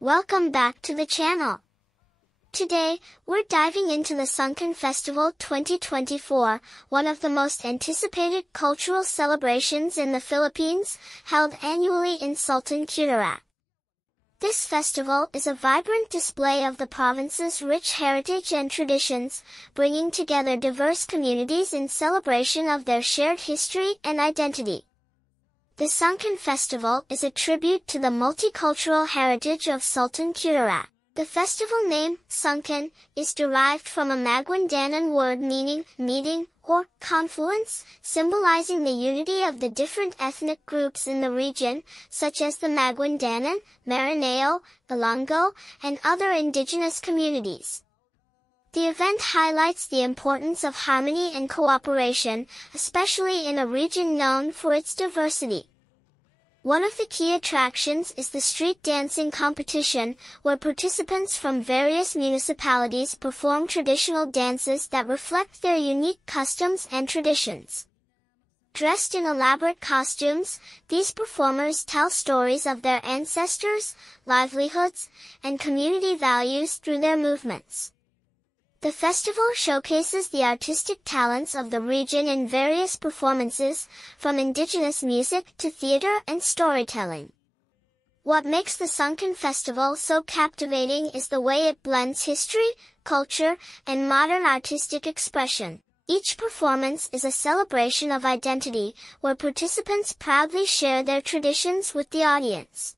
Welcome back to the channel. Today, we're diving into the Sungkan Festival 2024, one of the most anticipated cultural celebrations in the Philippines, held annually in Sultan Kudarat. This festival is a vibrant display of the province's rich heritage and traditions, bringing together diverse communities in celebration of their shared history and identity. The Sungkan Festival is a tribute to the multicultural heritage of Sultan Kudarat. The festival name, Sungkan, is derived from a Maguindanan word meaning meeting or confluence, symbolizing the unity of the different ethnic groups in the region, such as the Maguindanan, Maranao, Ilonggo, and other indigenous communities. The event highlights the importance of harmony and cooperation, especially in a region known for its diversity. One of the key attractions is the street dancing competition, where participants from various municipalities perform traditional dances that reflect their unique customs and traditions. Dressed in elaborate costumes, these performers tell stories of their ancestors, livelihoods, and community values through their movements. The festival showcases the artistic talents of the region in various performances, from indigenous music to theater and storytelling. What makes the Sungkan Festival so captivating is the way it blends history, culture, and modern artistic expression. Each performance is a celebration of identity, where participants proudly share their traditions with the audience.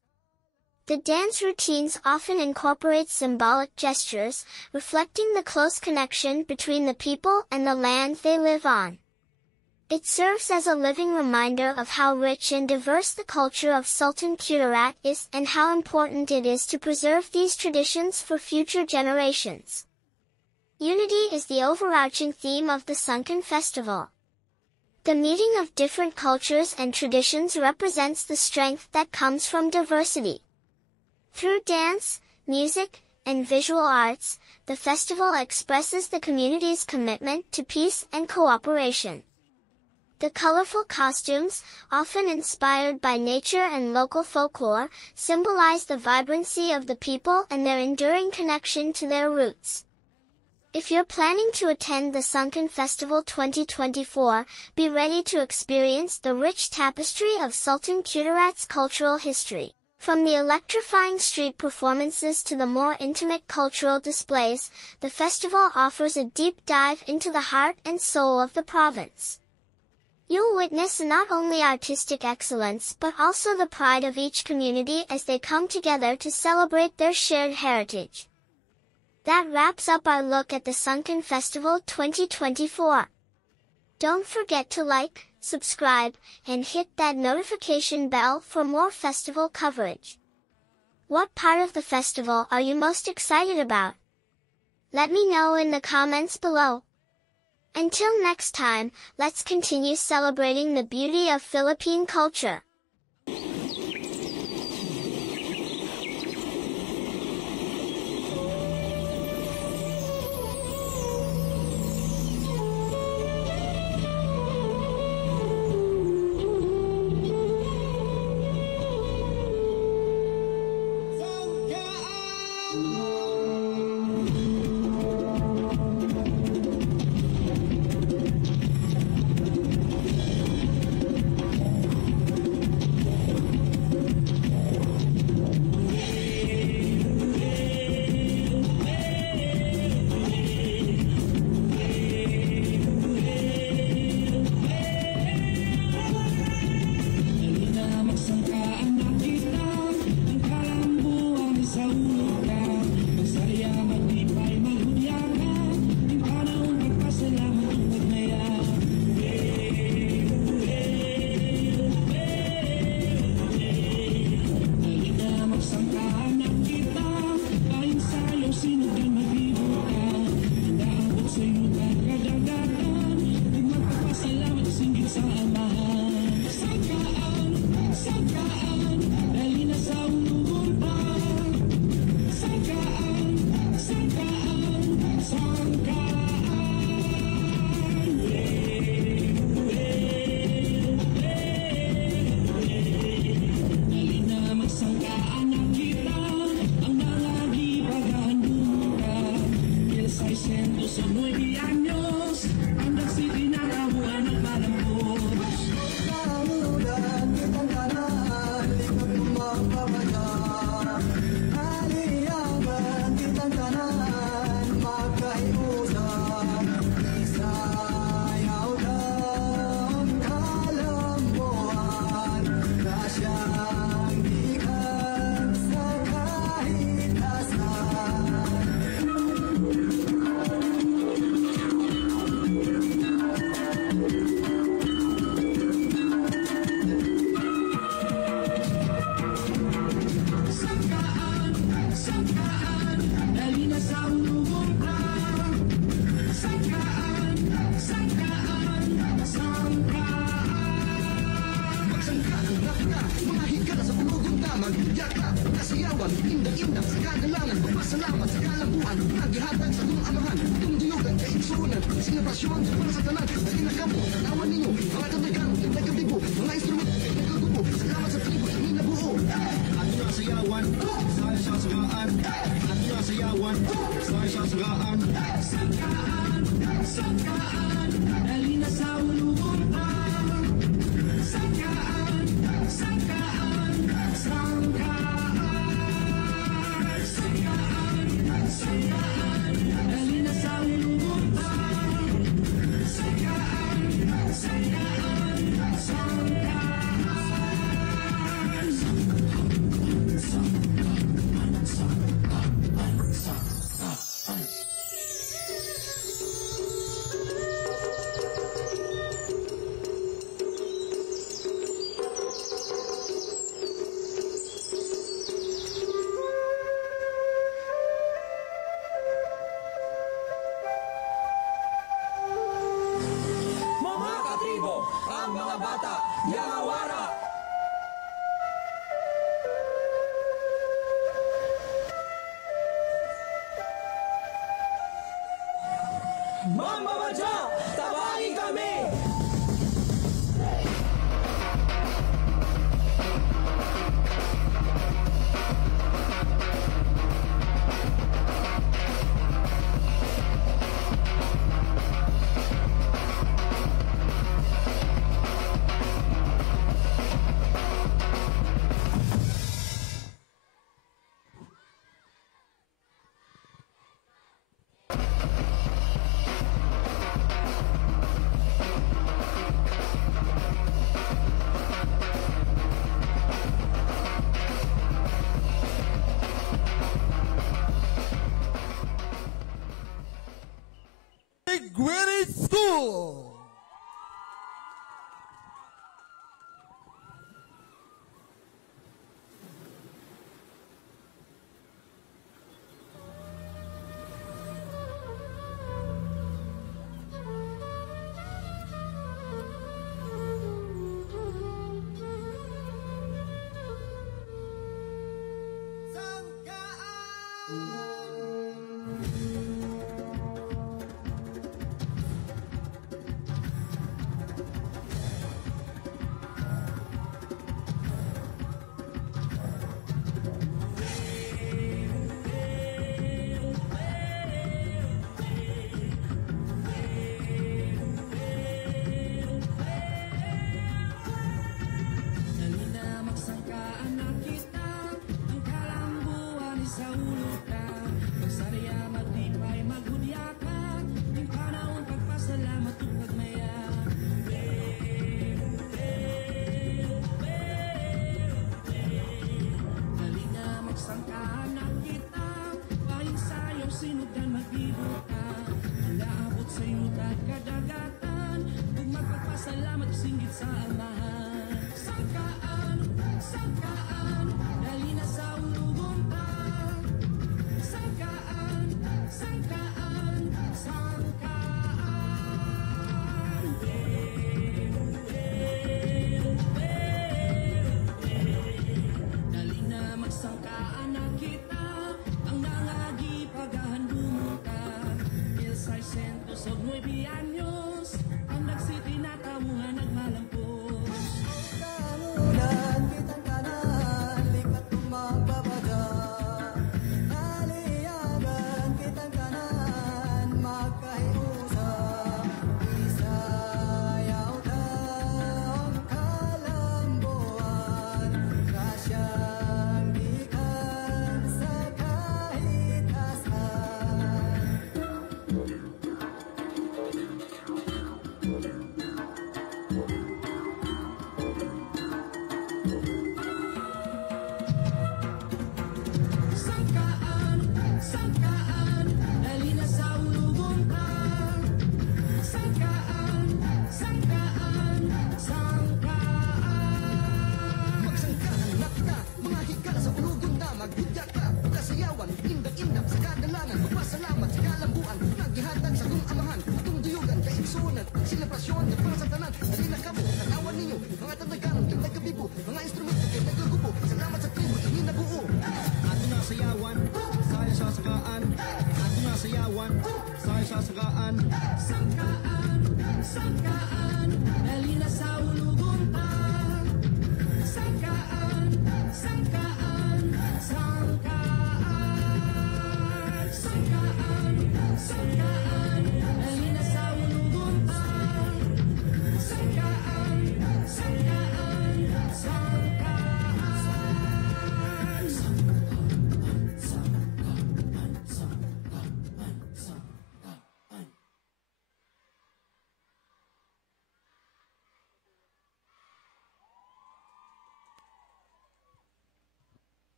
The dance routines often incorporate symbolic gestures, reflecting the close connection between the people and the land they live on. It serves as a living reminder of how rich and diverse the culture of Sultan Kudarat is and how important it is to preserve these traditions for future generations. Unity is the overarching theme of the Sungkan Festival. The meeting of different cultures and traditions represents the strength that comes from diversity. Through dance, music, and visual arts, the festival expresses the community's commitment to peace and cooperation. The colorful costumes, often inspired by nature and local folklore, symbolize the vibrancy of the people and their enduring connection to their roots. If you're planning to attend the Sungkan Festival 2024, be ready to experience the rich tapestry of Sultan Kudarat's cultural history. From the electrifying street performances to the more intimate cultural displays, the festival offers a deep dive into the heart and soul of the province. You'll witness not only artistic excellence but also the pride of each community as they come together to celebrate their shared heritage. That wraps up our look at the Sungkan Festival 2024. Don't forget to like, subscribe, and hit that notification bell for more festival coverage. What part of the festival are you most excited about? Let me know in the comments below. Until next time, let's continue celebrating the beauty of Philippine culture. Grade School. Halina magsangkaan na kita, ang kalambuan sa ulo ka. sasakaan, ating nasayawan, sasakaan. Sangkaan, sangkaan, halina sa ulugon ta. Sangkaan, sangkaan, sangkaan. Sangkaan, sangkaan, halina sa ulugon ta. Sangkaan, sangkaan, sangkaan.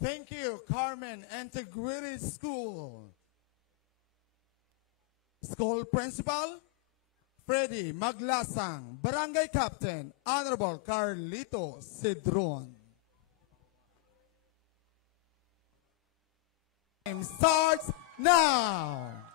Thank you, Carmen Integrated School. School Principal, Freddy Maglasang. Barangay Captain, Honorable Carlito Cedron. Time starts now.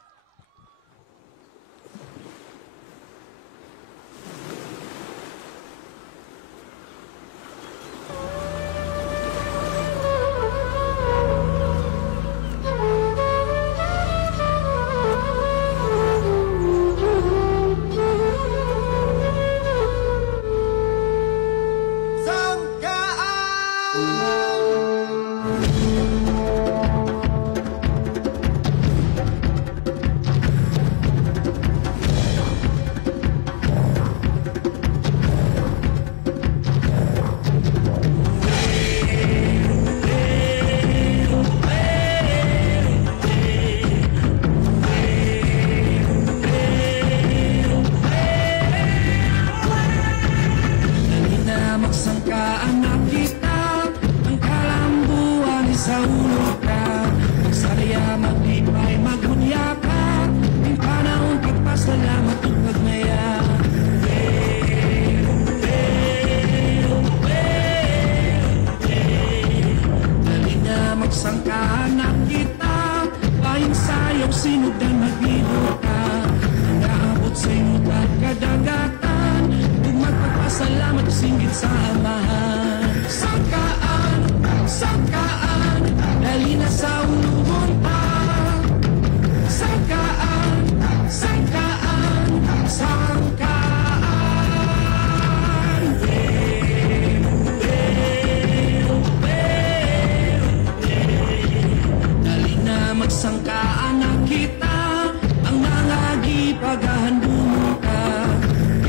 Magsangkaan na kita, ang nangagi paghahandunong ka.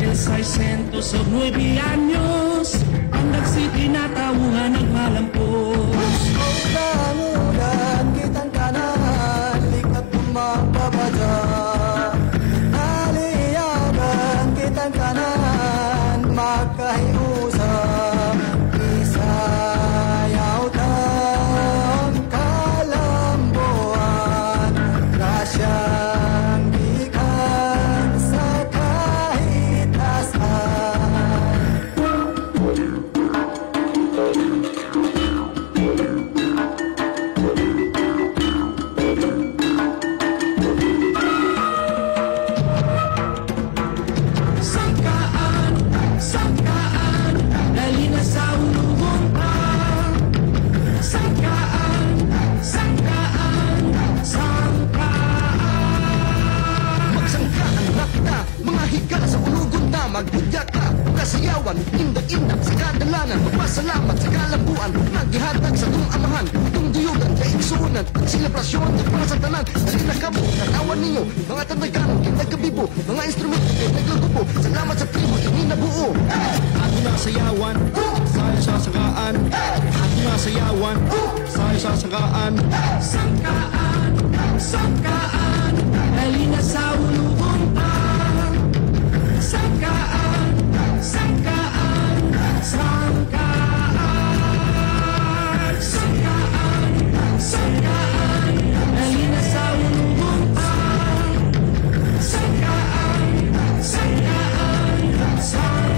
El 609 años, ang nagsiti na tawuhan ng malampos. Kamulan kitang kanan, likat magpabadya. Aliyagan kitang kanan, magkahiusap. Isayaw taon kalambuan, kasyang ikan sa kahit asan. Sangkaan, sangkaan, dali na sa ulugon pa. Sangkaan, sangkaan, sangkaan. Magsangkaan na kita, mga higala sa ulugon na magbudya ka. Kasayawan, indak-indak sa kadalanan, magpasalamat sa kalambuan, naghihatag sa itong amahan, itong duyugan, kaigsunan, at selebrasyon ng mga santanan. Dali na kamo, natawan ninyo, mga tandaganon, nagkabibo, mga instrumento, naglagubo. Salamat sa primo, ininabuo. Ating nasayawan, sayo sasakaan. Ating nasayawan, sayo sasakaan. Sangkaan, sangkaan, dali na sa ulugon pa. Sangkaan, sangkaan, sangkaan. Sangkaan, sangkaan, dali na sa ulugon pa. Sangkaan, sangkaan, sangkaan.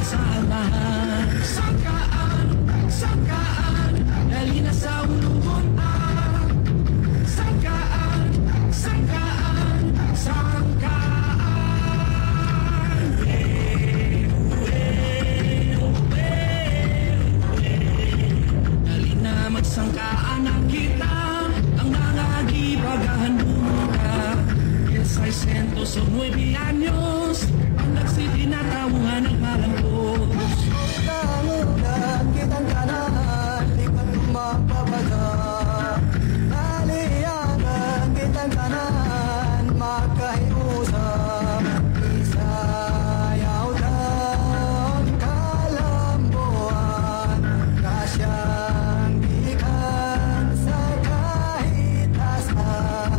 singgit sa amahan. Sangkaan, sangkaan, dali na sa ulungon ah. Sangkaan, sangkaan, sangkaan. Dali na magsangkaan ang kita, ang nangagibagahan buka. 609 años, ang nagsitinatawuhan ng malambos. Tangunan kitang kanan, lipat magpapasa. Naliyagan kitang kanan, magkahiusap. Isayaw ng kalambuan, kasyang ikan sa kahit asan.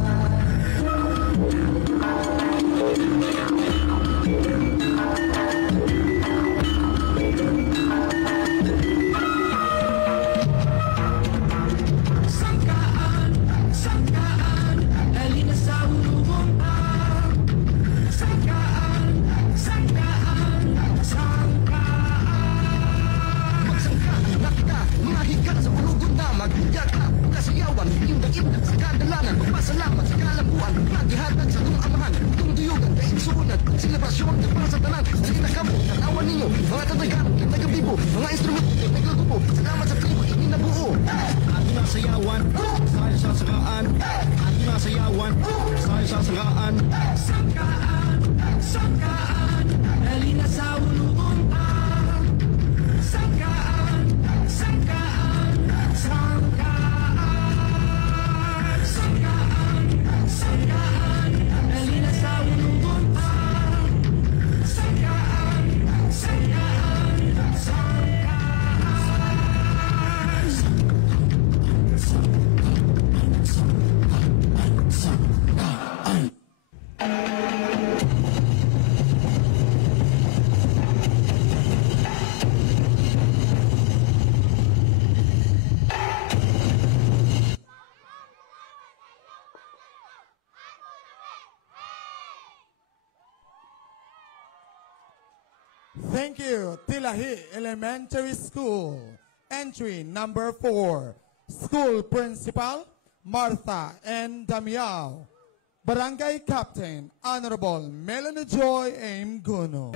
Sangkaan, sangkaan, dali na sa ulungon ah. Sangkaan, sangkaan, sangkaan. Magsangkaan na kita, mga higala sa ulugon na magbiyak ka, kasayawan, indag-indag sa kadalanan, magpasalamat sa kalambuan, nagihatag sa itong amahan, itong duyugan, kaigsunan, selebrasyon, kapasatanan, sa kinakamo, tanawan ninyo, mga tatagan, nagagabibo, mga instrumento, naglagubo, salamat sa tribo, ininabuo. Ating nasayawan, sayo sa sagaan, ating nasayawan, sayo sa sagaan. Sangkaan, sangkaan, dali na sa ulungon ah. Sangkaan, sangkaan, sangkaan. Sangkaan, sangkaan, dali na sa ulungon ah. Sangkaan, sangkaan, sangkaan. Thank you, Tilahi Elementary School. Entry number 4. School Principal, Martha N. Damiao. Barangay Captain, Honorable Melanie Joy M. Guno.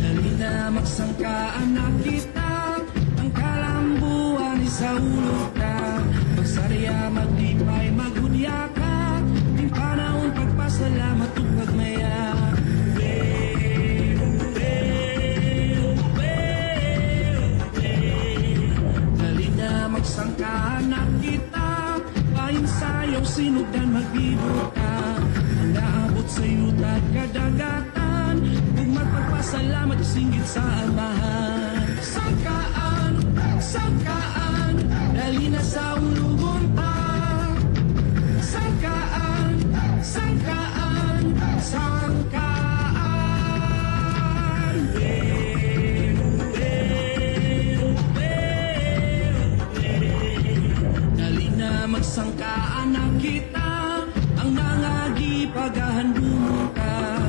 Dali na magsangkaan na kita, ang kalambuan sa ulo ka. Pagsarya, maglipay, magudya ka, ting panahon pagpasalamat ug pagmaya. Dali na magsangkaan na kita, paing sayaw sinugdan magbibuka. Ang naabot sa yutag kadagatan, ug magpagpasalamat singgit sa amahan. Sangkaan, sangkaan, dali na sa ulugon ah. Sangkaan, sangkaan, sangkaan. Dali na magsangkaan na kita, ang nangagipagahan bumuka.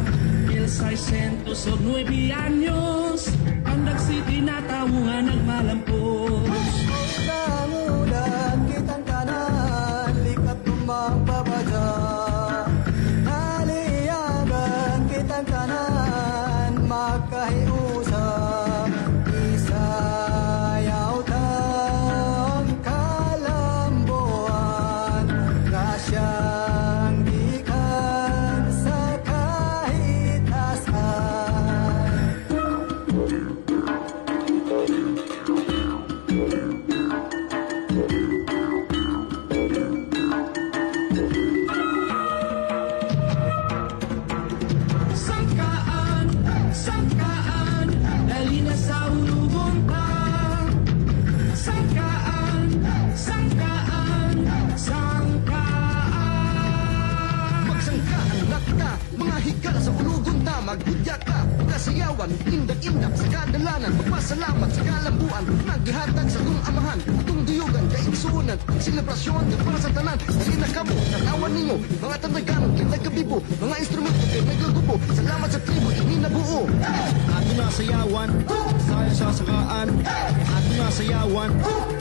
609 años, ang nagsitinatawuhan ng malampos. Tangunan kitang kanan, likat magpapasa. Naliyagan kitang kanan, magkahiusap. Isayaw ng kalambuan, kasyang ikan sa kahit asan. sangkaan, halina sa ulugon pa. Sangkaan, sangkaan, sangkaan. Magsangkaan na kita, mga higala sa ulugon na magbudya ka. Kasayawan, indak-indak sa kadalanan, magpasalamat sa kalambuan, naghihatag sa kong amahan, itong duyugan, kaigsunan, selebrasyon, para sa tanan, halina kamo, tanawan ninyo, mga tandagan, kinagkabibo, mga instrumento, kinaglagubo, salamat sa tribo, ininabuo. Ating nasayawan, sayo sa sakaan. Ating nasayawan,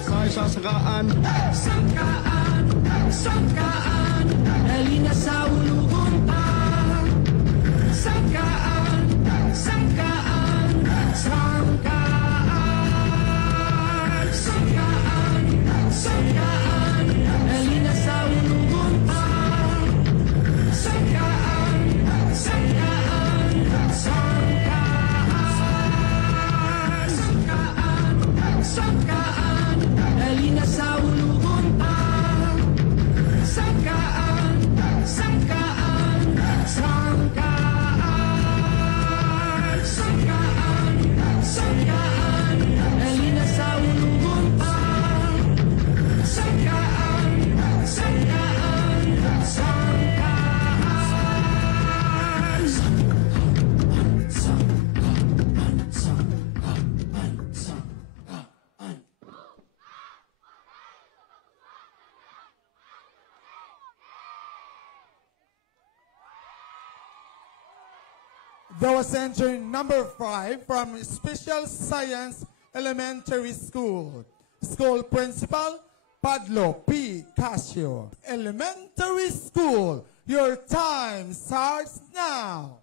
sayo sa sakaan. Sangkaan, sangkaan, halina sa ulugon pa. Sangkaan, sangkaan, sangkaan. Sangkaan, sangkaan, halina sa ulugon pa. Sangkaan, sangkaan, sangkaan. Sangkaan, sangkaan, halina sa ulugon pa. Sangkaan, sangkaan, sangkaan. Sangkaan, sangkaan, halina sa ulugon pa. Sangkaan, sangkaan, sangkaan. That was entry number 5 from Special Science Elementary School. School Principal, Padlo P. Casio. Elementary School, your time starts now.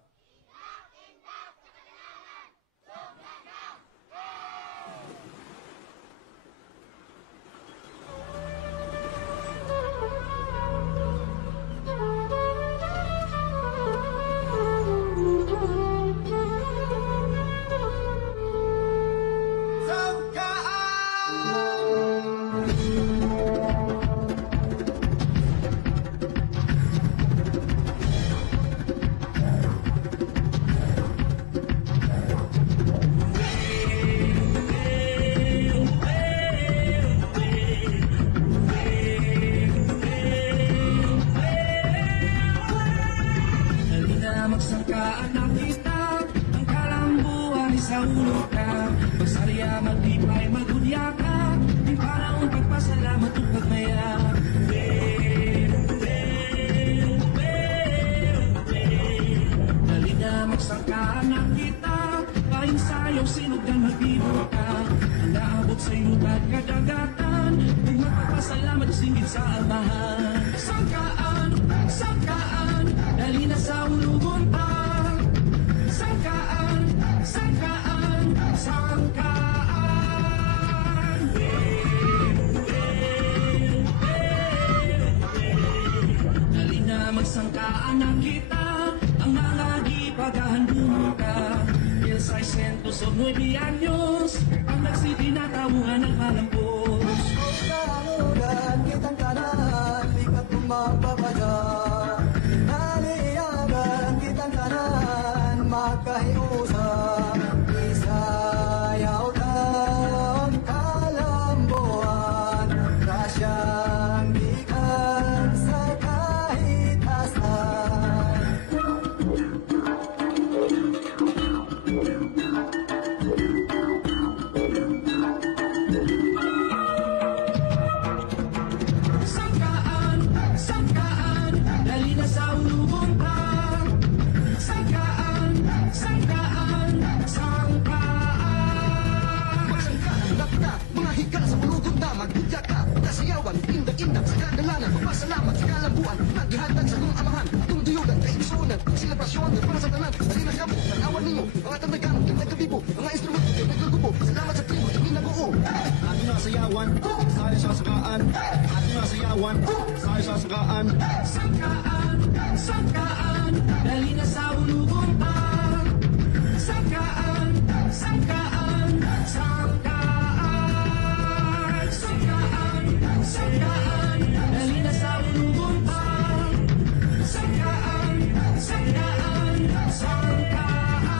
Magsangkaan na kita, ang kalambuan sa ulo ka. Magsarya, maglipay, magudya ka, di parang pagpasalamat o pagmaya. Dali na magsangkaan na kita, kain sayo, sinugdan, magbibo ka. Ang naabot sa inutan, kadagatan, kung magpapasalamat, singit sa amahan. Sangkaan, sangkaan, dali na sa ulugon pa. Sangkaan, sangkaan, sangkaan. Dali na magsangkaan na kita, ang mga di paghahandungan ka. 1609 años, ang nagsitinatawuhan ng malampos. Kalugan kitang kanan, likat tumagbabada. Naliyagan kitang kanan, makahiusan. Isayaw ng kalambuan, kasyang ikan sa kahit asan. Sangkaan, sangkaan, dali na sa ulugon pa. Sangkaan, sangkaan, sangkaan. Magsangkaan na kita, mga higala sa ulugon na magbudya ka. Kasayawan, indak-indak sa kadalanan, magpasalamat sa kalambuan, naghihatag sa kong amahan, itong duyugan, kaigsunan, selebrasyon, para sa tanan, halina kamo, tanawan ninyo, mga tandagan, kinagkabibo, mga instrumento, kinaglagubo, salamat sa tribo, ininabuo. Ating nasayawan, sayo sa sakaan. Ating nasayawan, sayo sa sakaan. Sangkaan, sangkaan, dali na sa ulugon pa. Sangkaan, sangkaan, sangkaan. Sangkaan, sangkaan, dali na sa ulugon pa. Sangkaan, sangkaan, sangkaan.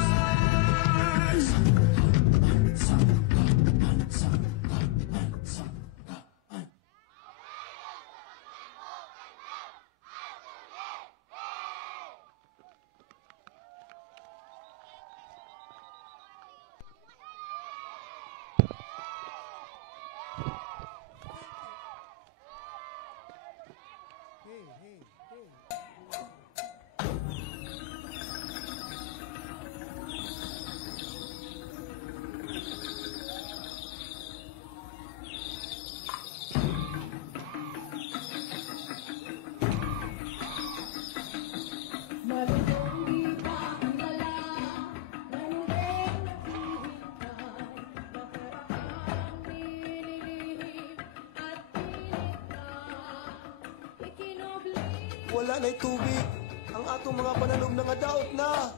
Wala na'y tubig. Ang atong mga pananom nga daot na.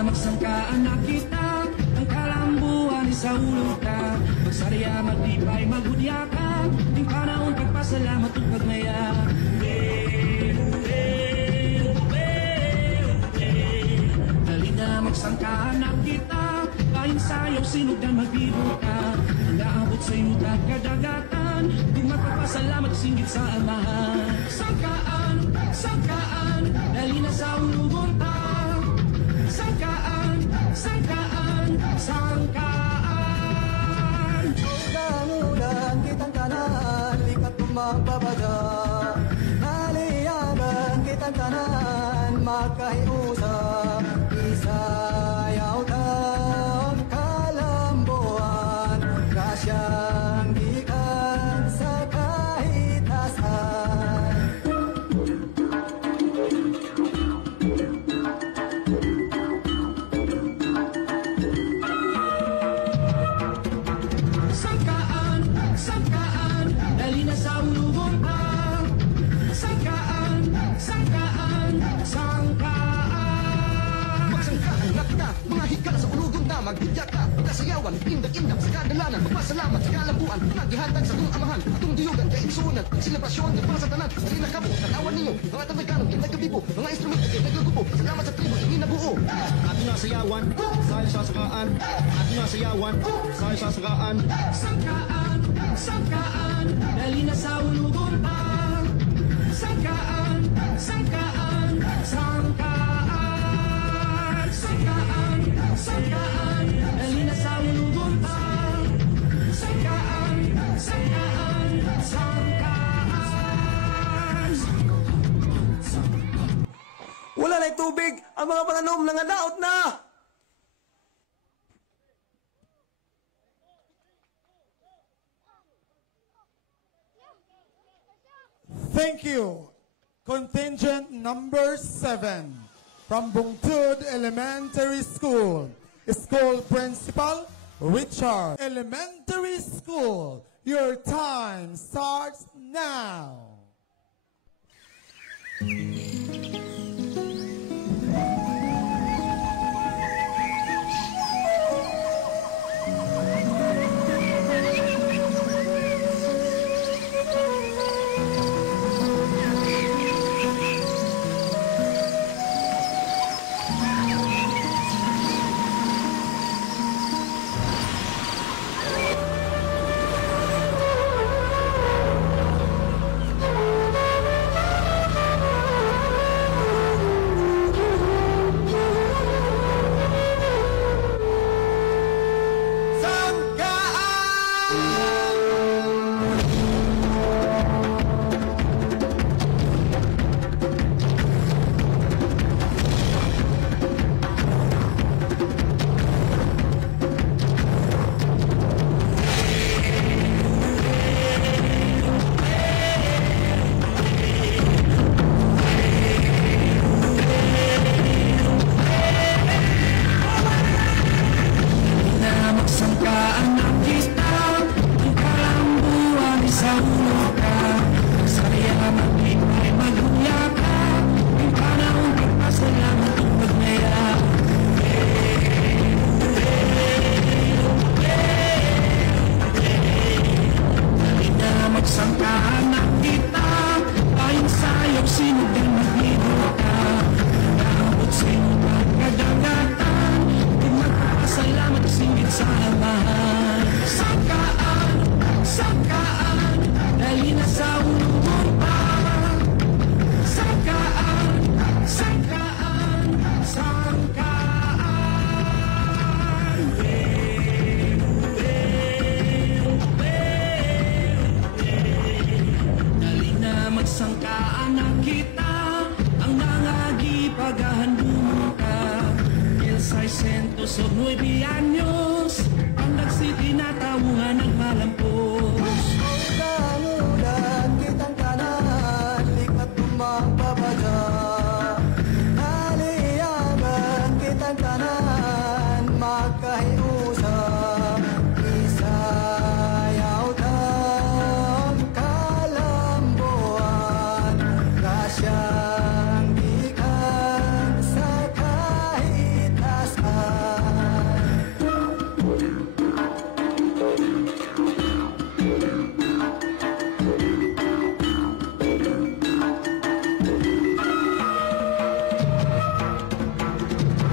Magsangkaan na kita, ang kalambuan sa ulo ka. Magsarya, maglipay, maghudya ka, ting panahon pagpasalamat ug pagmaya. Dali na magsangkaan na kita, kain sayaw, sinugdan, magbibo ka. Naabot sa inutag kadagatan, di magpapasalamat singgit sa amahan. Sangkaan, sangkaan, dali na sa ulugon ta. Sangkaan, sangkaan, sangkaan. Ulang-ulang kitang tanan, likat magpabada. Naliyagan kitang tanan, magkahiusap. Isayaw taon kalambuan, kasyang gikan sa kahit asan. Sangkaan, sangkaan, dali na sa ulugon ka. Sangkaan, sangkaan, sangkaan. Magsangkaan na kita, mga higala sa ulugon na maghidya ka, kasayawan, indak-indak sa kadalanan, magpasalamat sa kalambuan, nagihatag sa kong amahan, atong diyugan, kaigsunan, selebrasyon, nagpasatanan, dali na kabo, tanawan ninyo, mga tatagkanong, kinagabibo, mga instrumento, kinagagubo, salamat sa tribo, hindi nabuo. Ating nga sayawan, sayo sa sakaan. Ating nga sayawan, sayo sa sakaan. Sangkaan, sangkaan, dali na sa ulugon ka. Sangkaan, sangkaan, sangkaan. Sangkaan, sangkaan, dali na sa ulugon ka. Sangkaan, sangkaan, sangkaan. Wala na'y tubig. Ang mga pananom nga daot na. Thank you. Contingent number 7 from Bungtud Elementary School. School Principal Richard. Elementary School. Your time starts now. o 9 anyos ang nagsitinatawuhan ng malampos. Kanulan kitang kanan, likat magpabada. Aliyagan kitang kanan, magkahiusap. Isayaw ng kalambuan, kasyang gikan sa kahit asan.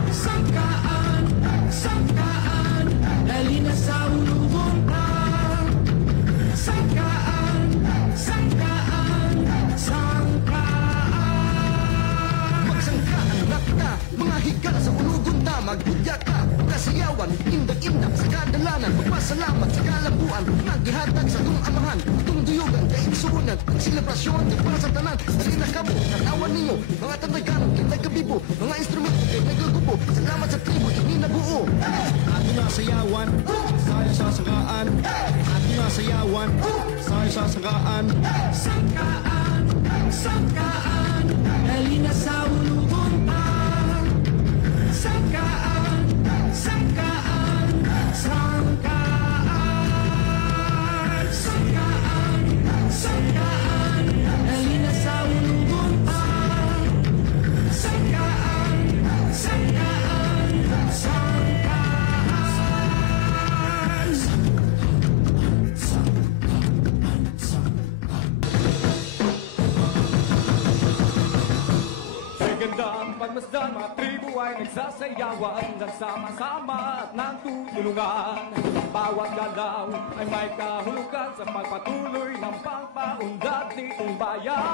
Sangkaan, sangkaan, dali na sa ulubong ka. Sangkaan, sangkaan, sangkaan. Magsangkaan na kita, mga higala sa ulugon na magbudya ka. Kasayawan, indag-indak sa kadalanan, magpasalamat sa kalambuan, nagihatag sa iyong amahan, itong duyugan, kaigsunan, ang selebrasyon, di para sa tanan, dali na kamo, tanawan ninyo, mga tandaganong, nagkabibo, mga instrumento, kay nagagubo, salamat sa tribo, ininabuo. Ato nga sayawan, sayo sa sagaan. Ato nga sayawan, sayo sa sagaan. Sangkaan, sangkaan, dali na sa ulubong ka. Sangkaan, sangkaan, sangkaan. Sangkaan, sangkaan, dali na sa ulubong ka. Sangkaan, sangkaan, Sa gandang pagmasdan, mga tribo ay nagsasayawan, nagsama-sama at nagtutulungan. Bawat galaw ay may kahulugan sa pagpatuloy ng pagpaunlad nitong bayan.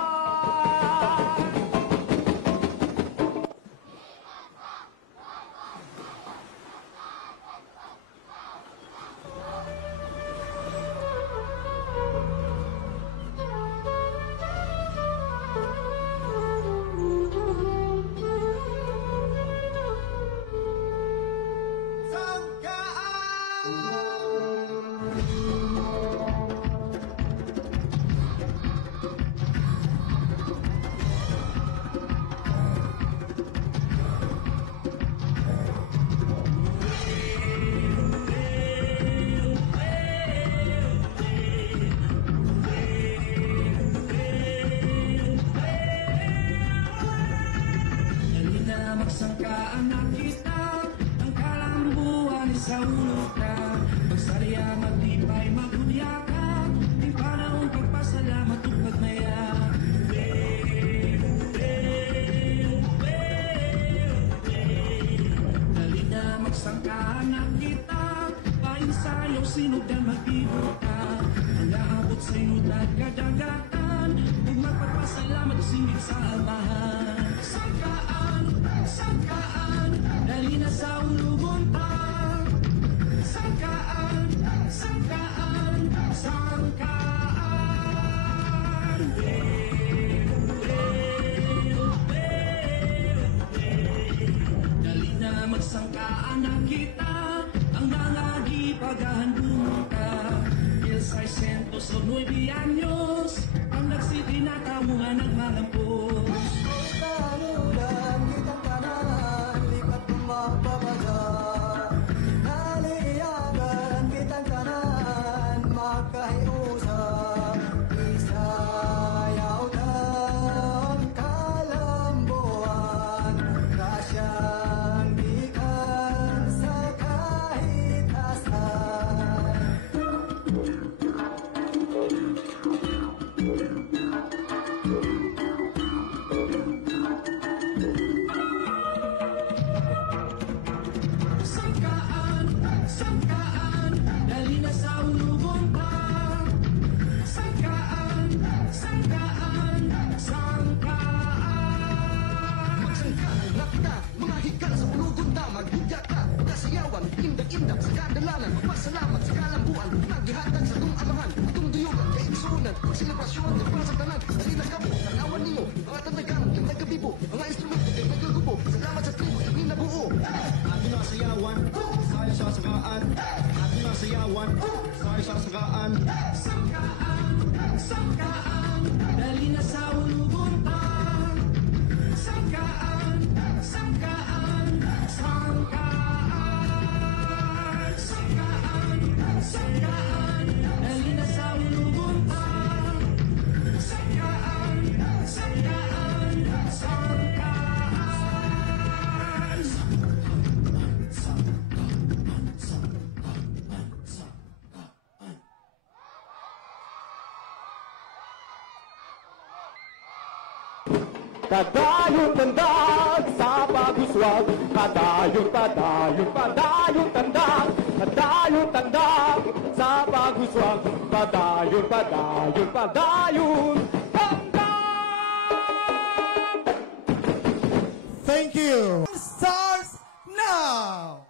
dali na magsangkaan na kita. Ang kalambuan ay sa ulo ka. Magsarya, magtibay, magudya ka. Di panahon pagpasalamat at pagmaya. Dali na magsangkaan na kita. Painsayaw, sinugdan, magbibo ka. Ang naabot sa inutad kadagatan. Kung magpapasalamat, singit sa amahan. Sangkaan, sangkaan, dali na sa ulubong ka. Sangkaan, sangkaan, sangkaan. Dali na magsangkaan na kita. Ang nangagi paghahandong ka. 600 o 9 anyos ang nagsitinatawuhan ng malampos. Kanulan kitang kanan, likat magpabada. Aliyagan kitang kanan, magkahiusap. Isayaw ng kalambuan, kasyang gikan sa kahit asan. Padayon tandag sa paguswag. Padayon, padayon, padayon tandag. Padayon tandag sa paguswag. Padayon, padayon, padayon tandag. Thank you. Stars now.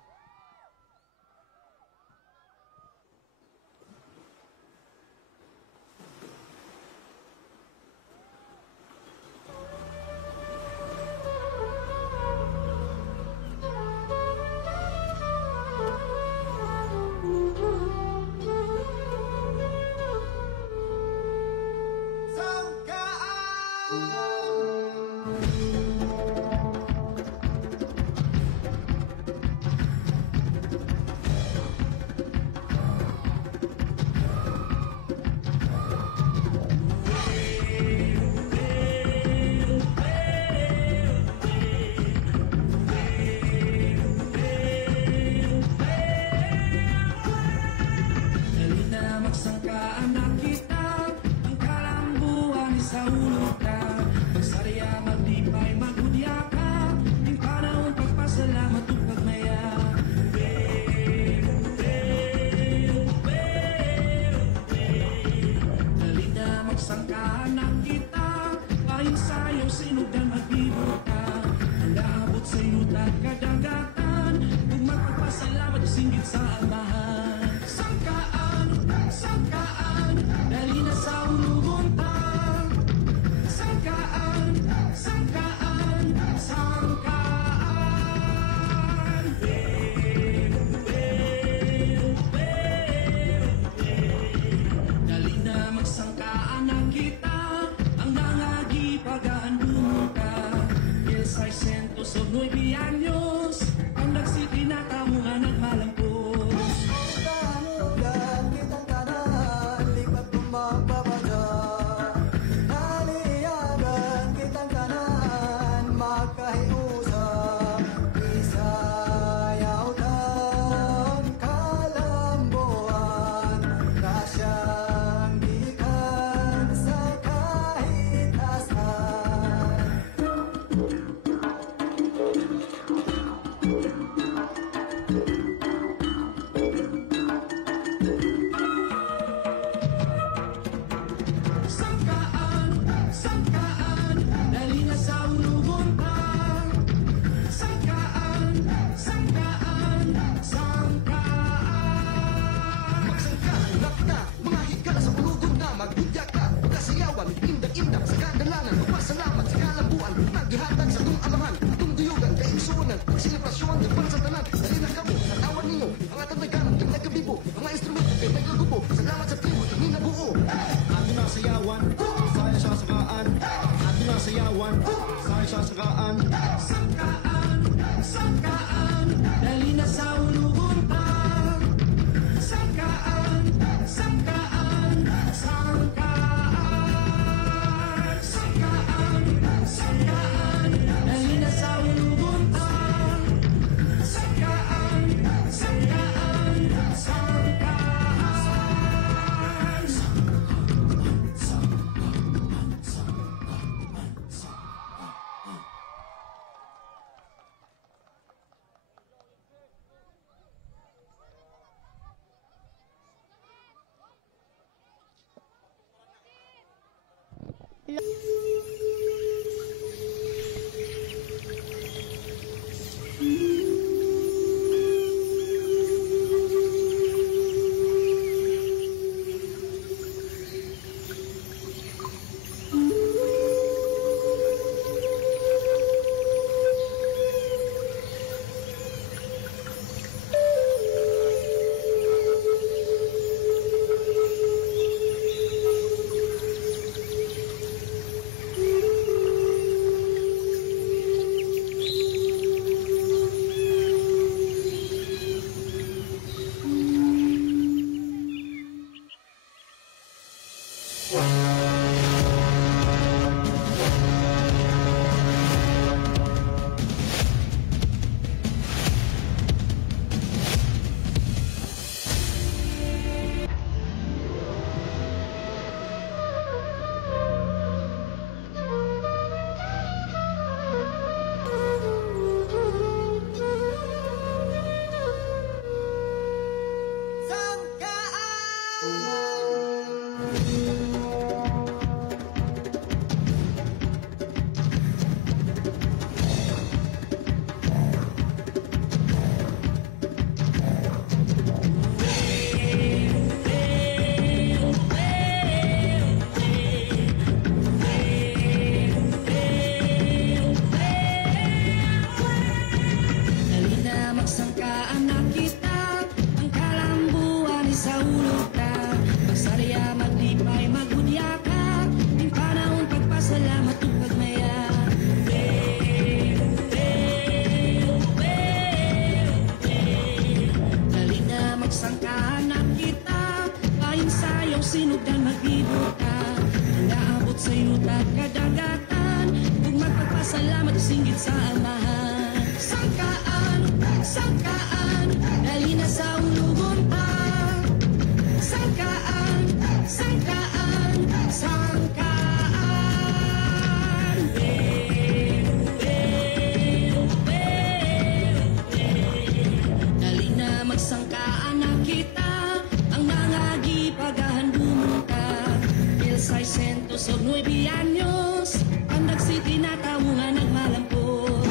19 anyos, Pandak City na tawungan nagmalampos.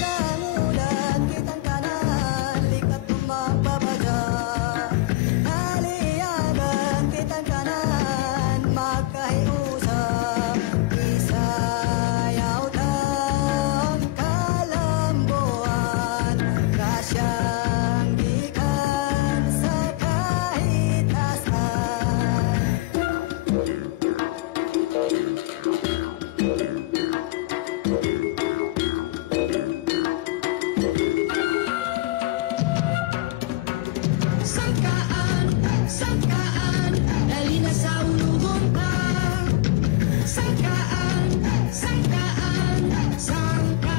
Tangulan kitang kanan, likat tumambabada. Aliyagan kitang kanan, magkahiusap. Isayaw tang kalambuan, kasyang gikan sa kahit asan. Sangkaan, sangkaan, dali na sa ulugon pa. Sangkaan, sangkaan, sangkaan.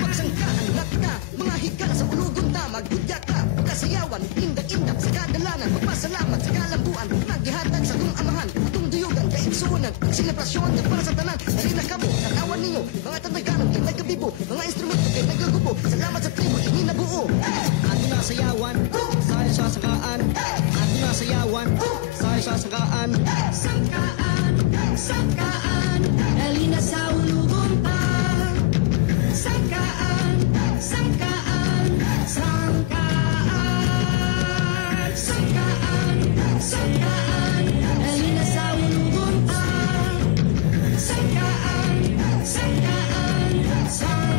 Magsangkaan na ka, mga higala sa ulugon na magbudya ka, kasayawan, indak-indak sa kadalangan, magpasalamat sa kalambuan, naghihatag sa kong amahan, itong duyugan, kaigsunan, ang selebrasyon ng para sa tanan, dali na kamo, tanawan ninyo, mga tandaganon, kay nagkabibo, mga instrumento, kay nagkagubo, salamat sa tribo, ininabuo. Ato na sayawan, sayo sa sakaan, ato na sayawan, sayo sa sakaan. Sangkaan, sangkaan, dali na sa ulugon pa. Sangkaan, sangkaan, sangkaan. Sangkaan, sangkaan, dali na sa ulugon pa. Sangkaan, sangkaan, sangkaan.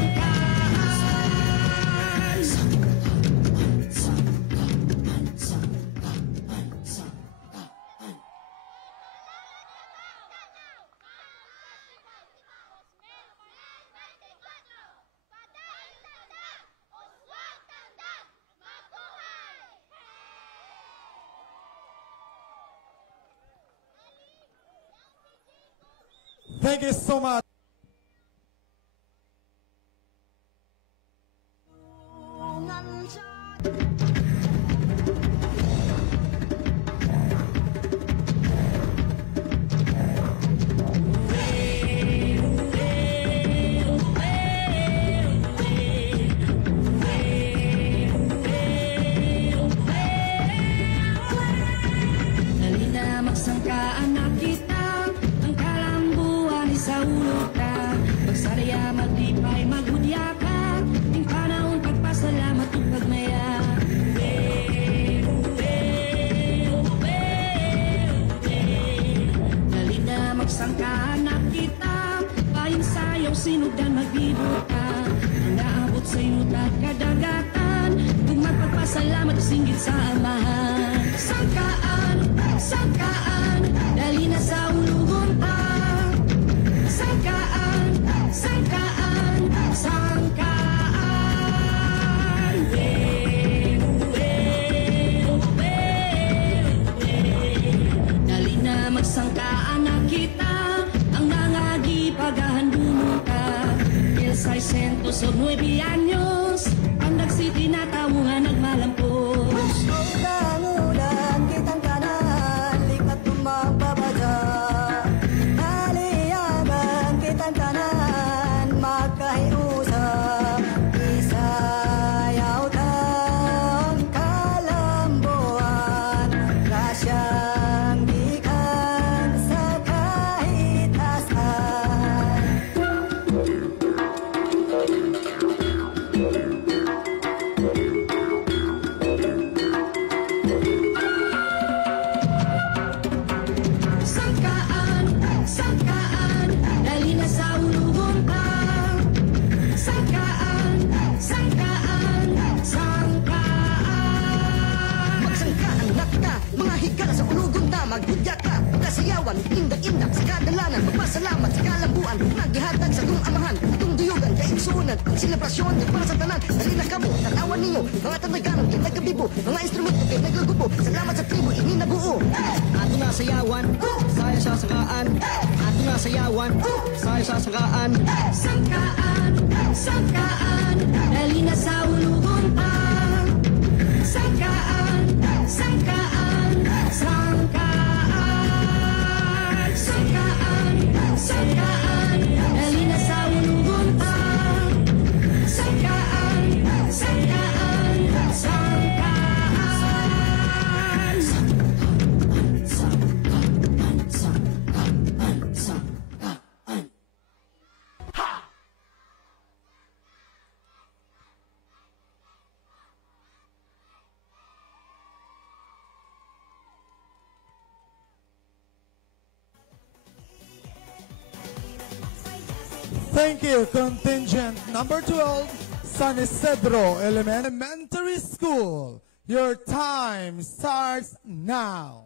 Thank you so much. Dali na magsangkaan na kita, ang kalambuan sa ulo ka. Magsaraya, maglipay, maghudya ka, ting panahon pagpasalamat ug pagmaya. Dali na magsangkaan na kita, paing sayaw sinugdan magbibo ka. Ang naabot sa inutag kadagatan, kung magpagpasalamat singgit sa amahan. Sangkaan, sangkaan, dali na sa ulugon pa. Sangkaan, sangkaan, sangkaan. Dali na magsangkaan na kita, ang nangagi paghahandumo ka. 609 anyos, Pandak City na tawungan nagmalampos. Tangulan kitang kanan, likat tumambabada. Aliyagan kitang kanan, magkahiusap. Isayaw tang kalambuan, kasyang gikan sa kahit asan. Sangkaan, sangkaan, dali na sa ulugon pa. Sangkaan, sangkaan, sangkaan. Magsangkaan na ka, mga higala sa ulugon na magbudya ka, kasayawan, indak-indak sa kadalangan, magpasalamat sa kalambuan, naghihatag sa kong amahan, itong duyugan, kaigsunan, ang selebrasyon ng para sa tanan, dali na kamo, tanawan ninyo, mga tandaganon, kay nagkabibo, mga instrumento, kay nagkagubo, salamat sa tribo, ininabuo. Ato na sayawan, sayo sa sakaan, ato na sayawan, sayo sa sakaan. Sangkaan, sangkaan, dali na sa ulugon pa. Sangkaan, sangkaan, sangkaan. Sangkaan, sangkaan, dali na sa ulugon pa. Sangkaan, sangkaan, sangkaan. Thank you, contingent number 12, San Isidro Elementary School. Your time starts now.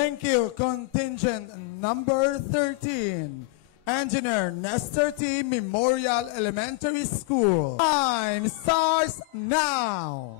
Thank you, contingent number 13, Engineer Nestor T. Memorial Elementary School. Time starts now.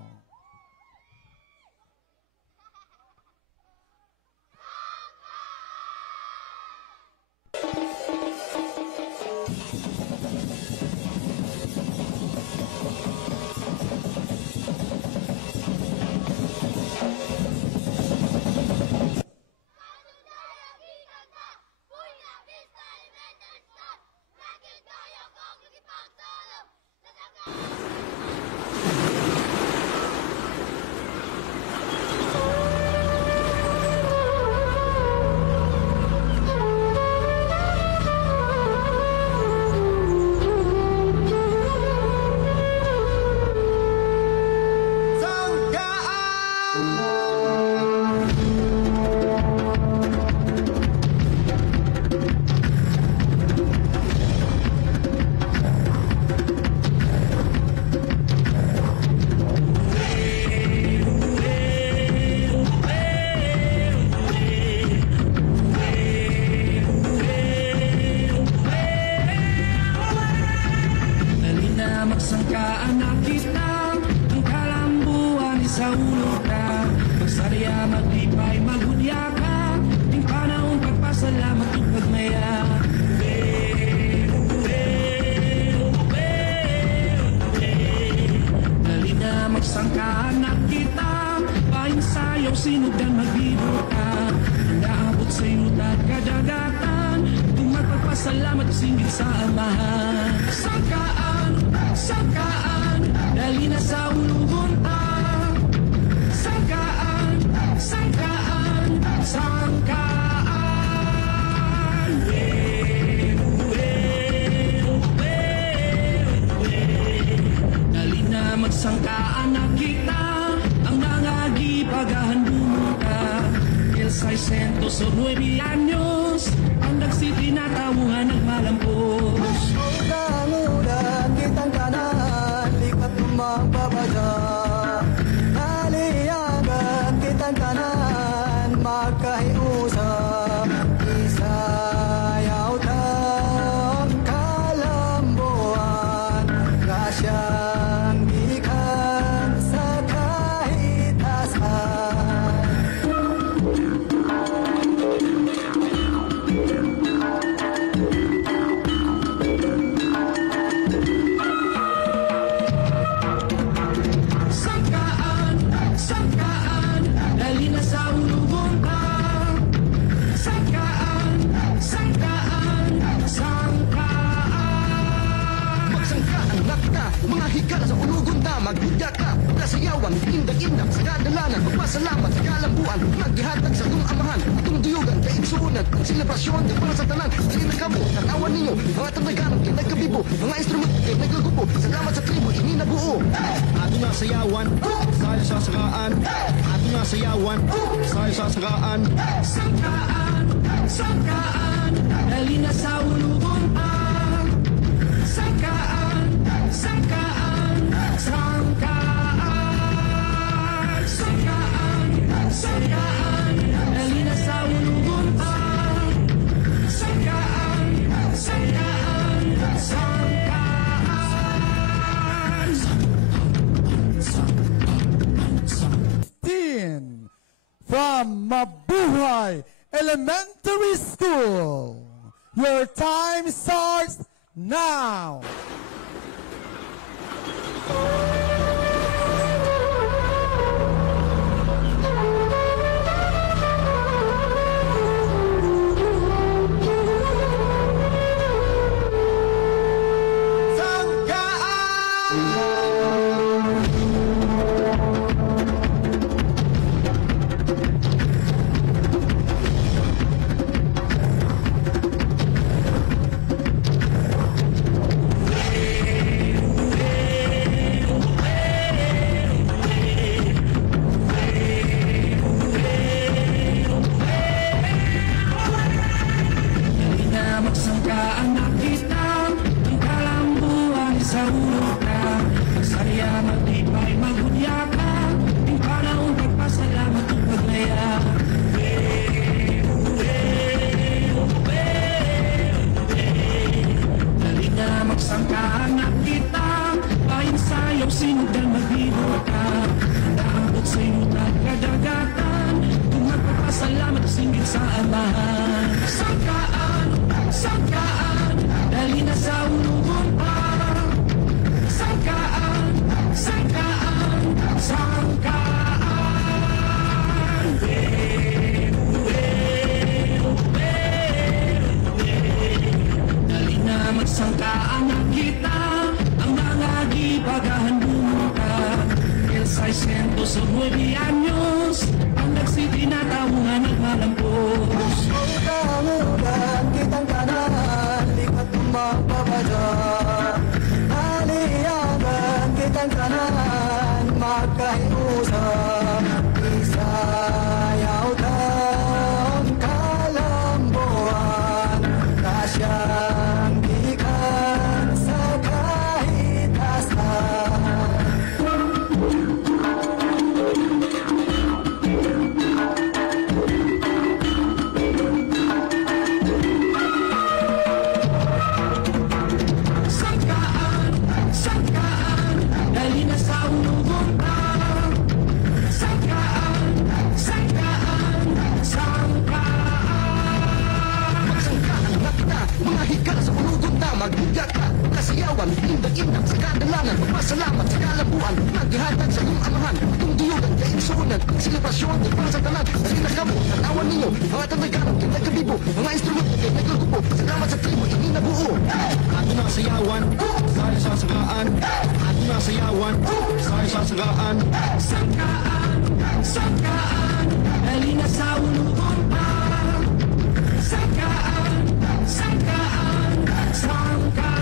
magsangkaan na kita, ang kalambuan sa ulo ka. Magsarya, maglipay, maghudya ka, ting panahon pagpasalamat ug pagmaya. Dali na magsangkaan na kita, painsayaw, sinugdan, magbibo ka. Naabot sa iyutat kadagatan, kung magpagpasalamat singgit sa amahan. Sangkaan, sangkaan, dali na sa ulugon ang sangkaan, sangkaan, sangkaan. Dali na magsangkaan na kita, ang nangagipagahan bumuka. El 609 anyos, ang nagsiti na tawuhan nagmalampos. Ulang-ulang kitang kanan, likat magbabaja. Naliyagan kitang kanan, magkahiusap. Isayaw tang kalambuan, kasyang gikan sa kahit asan. Sangkaan, sangkaan, dali na sa ulugon ka. Sangkaan, sangkaan, sangkaan. Magsangkaan na kita, mga higala sa ulugon na maghudya ka, kasayawan, indag-indak sa kadalanan, magpasalamat sa kalambuan, maghihatag sa itong amahan, itong duyugan, kaigsuunan, ang selebrasyon, di para sa tanan, dali na kamo, natawan ninyo, mga tandaganang, kinagkabibo, mga instrument, kinagagupo, salamat sa tribo, ininabuo. Ato nga sayawan, sayo sa sakaan. Ato nga sayawan, sayo sa sakaan. Sangkaan, sangkaan, dali na sa ulugon ang sangkaan, sangkaan, sangkaan. Sangkaan, sangkaan, dali na sa ulugon ang sangkaan, sangkaan, sangkaan. 16 from Mabuhay Elementary School. Your time starts now. Dali na magsangkaan na kita, ang kalambuan sa ulo ka. Magsarya, maglipay, maghudya ka, ting panahon pagpasalamat ug pagmaya. Dali na magsangkaan na kita, painsayaw, sinugdan, magbibo ka. Naabot sa iyutat kadagatan, kung magpapasalamat singgit sa amahan. Sangkaan, sangkaan, dali na sa ulugon pa. Sangkaan, sangkaan, sangkaan. Dali na magsangkaan na kita, ang nangagipagahan bumuka. El 609 anyos, ang nagsiti na tawuhan nagmalampos. Ulang-ulang kitang kanan, likat magbabaja. Naliyagan kitang kanan, magkahiusap. Isayaw tang kalambuan, kasyang gikan sa kahit asan. Sangkaan, sangkaan, mga higala sa ulugon na magbuga ka. Kasayawan, indag-indag sa kadalangan, magpasalamat sa kalambuan, naghihatag sa iyong amahan, itong diyugan, kainsunan, selebrasyon, para sa tanan, halina kamo, tanawan ninyo, mga tandaganong, nagkabibo, mga instrumento, nagkagupo, salamat sa tribo, ininabuo. Ato na sayawan, sayo sa sagaan. Ato na sayawan, sayo sa sagaan. Sangkaan, sangkaan, halina sa ulugon pa. Sangkaan, sangkaan, sangkaan,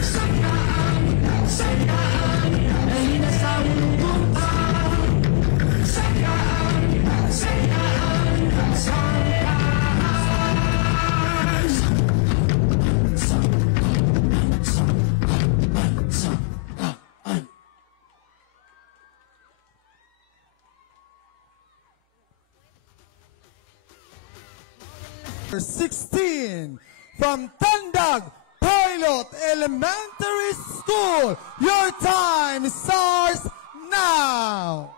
sangkaan, sangkaan, halina sa ulugon pa. Sangkaan, sangkaan, sangkaan. 16 from Tandag Pilot Elementary School. Your time starts now.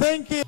Thank you.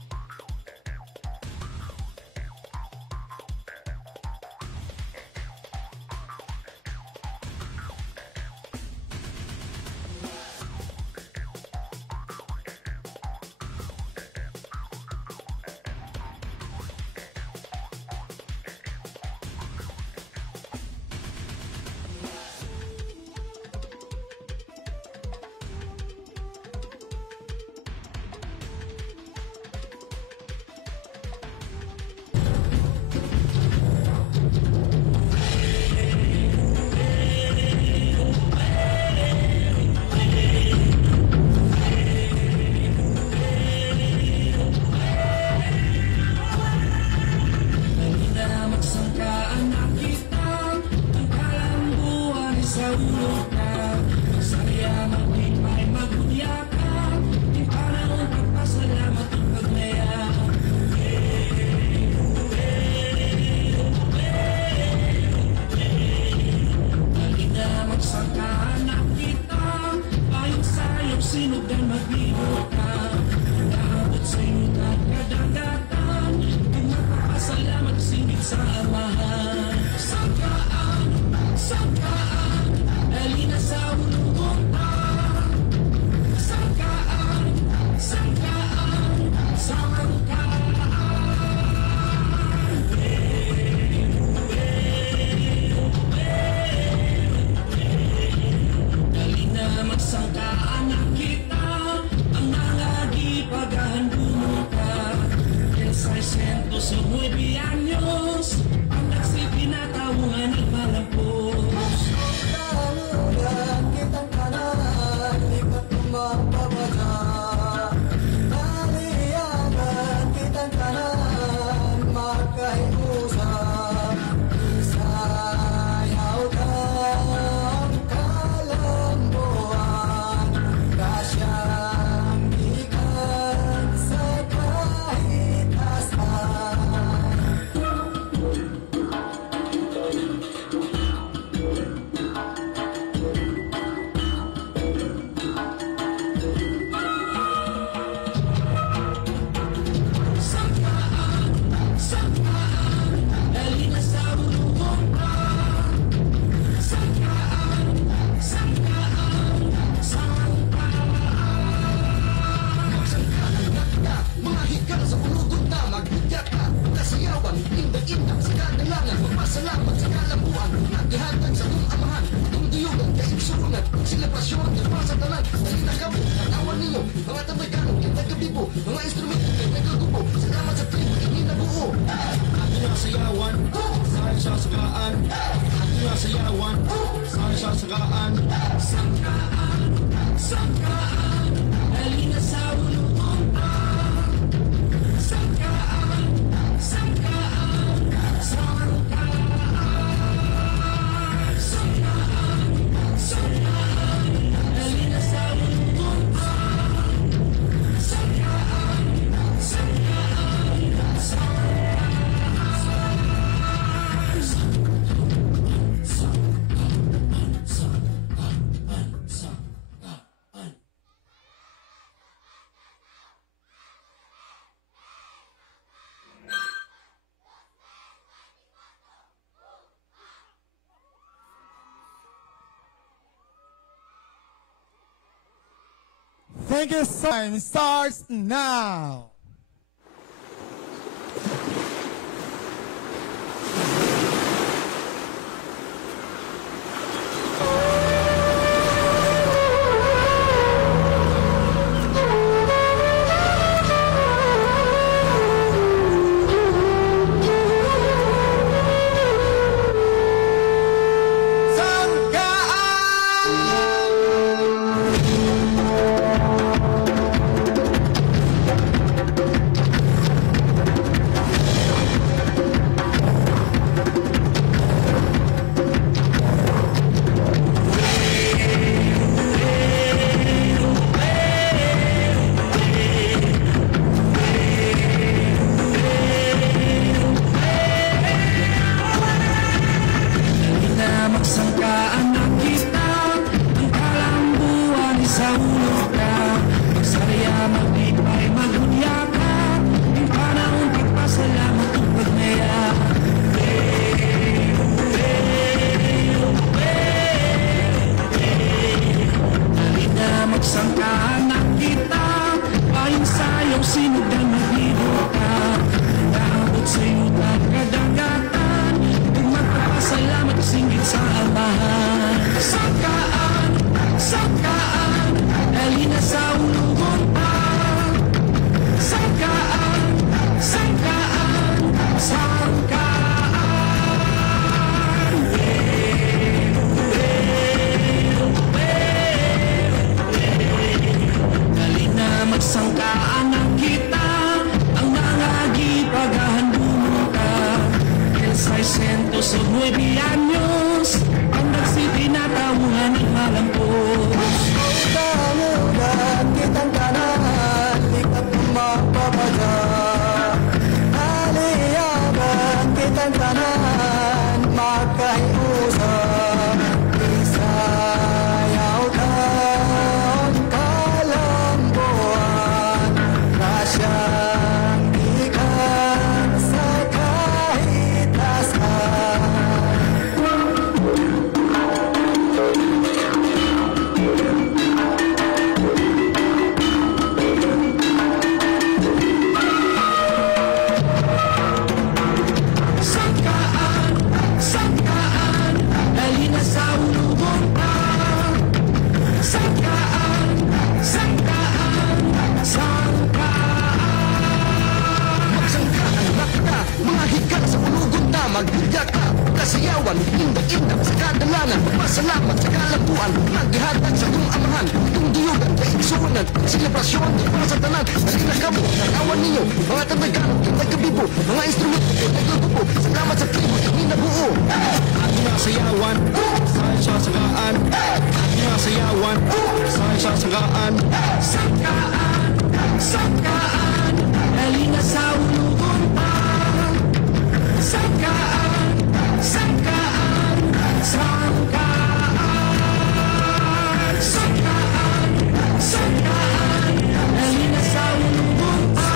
sa 9 anyos, ang nagsipinatawuhan ng malampos. Tamunan kitang kanan, lipat magpapasa. Naliyagan kitang kanan, magkahiusap. Isayaw kang kalambuan, kasyang ikan sa kahit asan. Halina sa ulubong ka. Sangkaan, Mga higala sa pulugot na magbigyan ka kasayawan, indag-indag sa kadalangan, magpasalamat sa kalambuan, naghihatag sa iyong amahan, itong diyugan, kaigsunan, silapasyon, nagpasatalan, nalinagaw, katawan ninyo, mga tabayganong, nagkabibo, mga instrumento, nagkagubo, salamat sa tribo, ininabuo. Ating nasayawan, sayo sa sagaan. Ating nasayawan, sayo sa sagaan. sangkaan, halina sa ulubong ka. Sangkaan, sangkaan, halina sa ulubong ka. Sangkaan, Thank you. Time starts now. magsangkaan na kita, ang kalambuan sa ulo ka. Magsaraya, maglipay, maghunya ka, ang panahon pagpasalamat at pagmaya. Halina, magsangkaan na kita, ayon sa iyong sinugan maglibo ka. Naabot sa iyong kadagatan, magpapasalamat singgit sa amahan. Sangkaan, sangkaan, halina sa ulubong ka. Sangkaan, sangkaan, sangkaan. Halina, magsangkaan na kita, ang nangagipagahan ka. El 609 anyos, ang nagsipinatawuhan ng malampos. Tamunan kitang kanan, lipat magpapasa. Naliyagan kitang kanan, magkahiusap. Isayaw kang kalambuan, kasyang ikan sa kahit asan. higala sa ulugon na magbudyak ka, kasayawan, indak-indak sa kadalangan, magpasalamat sa kalambuan, naghihatag sa kong amahan, itong duyugan, kaigsunan, selebrasyon, para sa tanan, nalinakabo, nakawan ninyo, mga tanagano, nagkabibo, mga instrumento, nagkagubo, salamat sa tribo, kami nabuo. Ating mga sayawan, sasagaan. Ating mga sayawan, sasagaan. Sangkaan, sangkaan, halina sa ulugon pa. Sangkaan, sangkaan, sangkaan. Sangkaan, sangkaan, halina sa ulugon pa.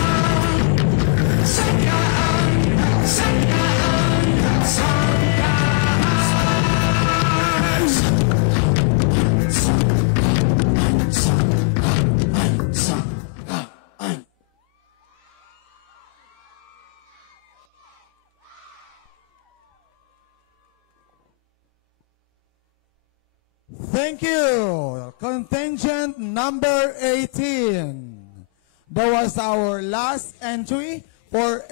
Sangkaan, sangkaan, sangkaan. Thank you. Contingent number 18. That was our last entry for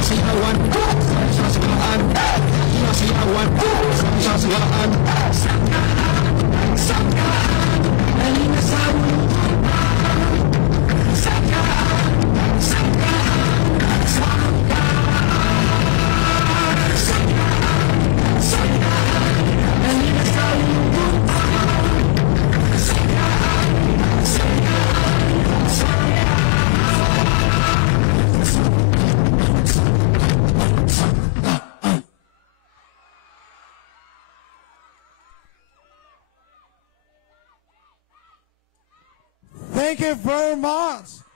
Sayawan, sasagaan. sagaan. Thank you very much.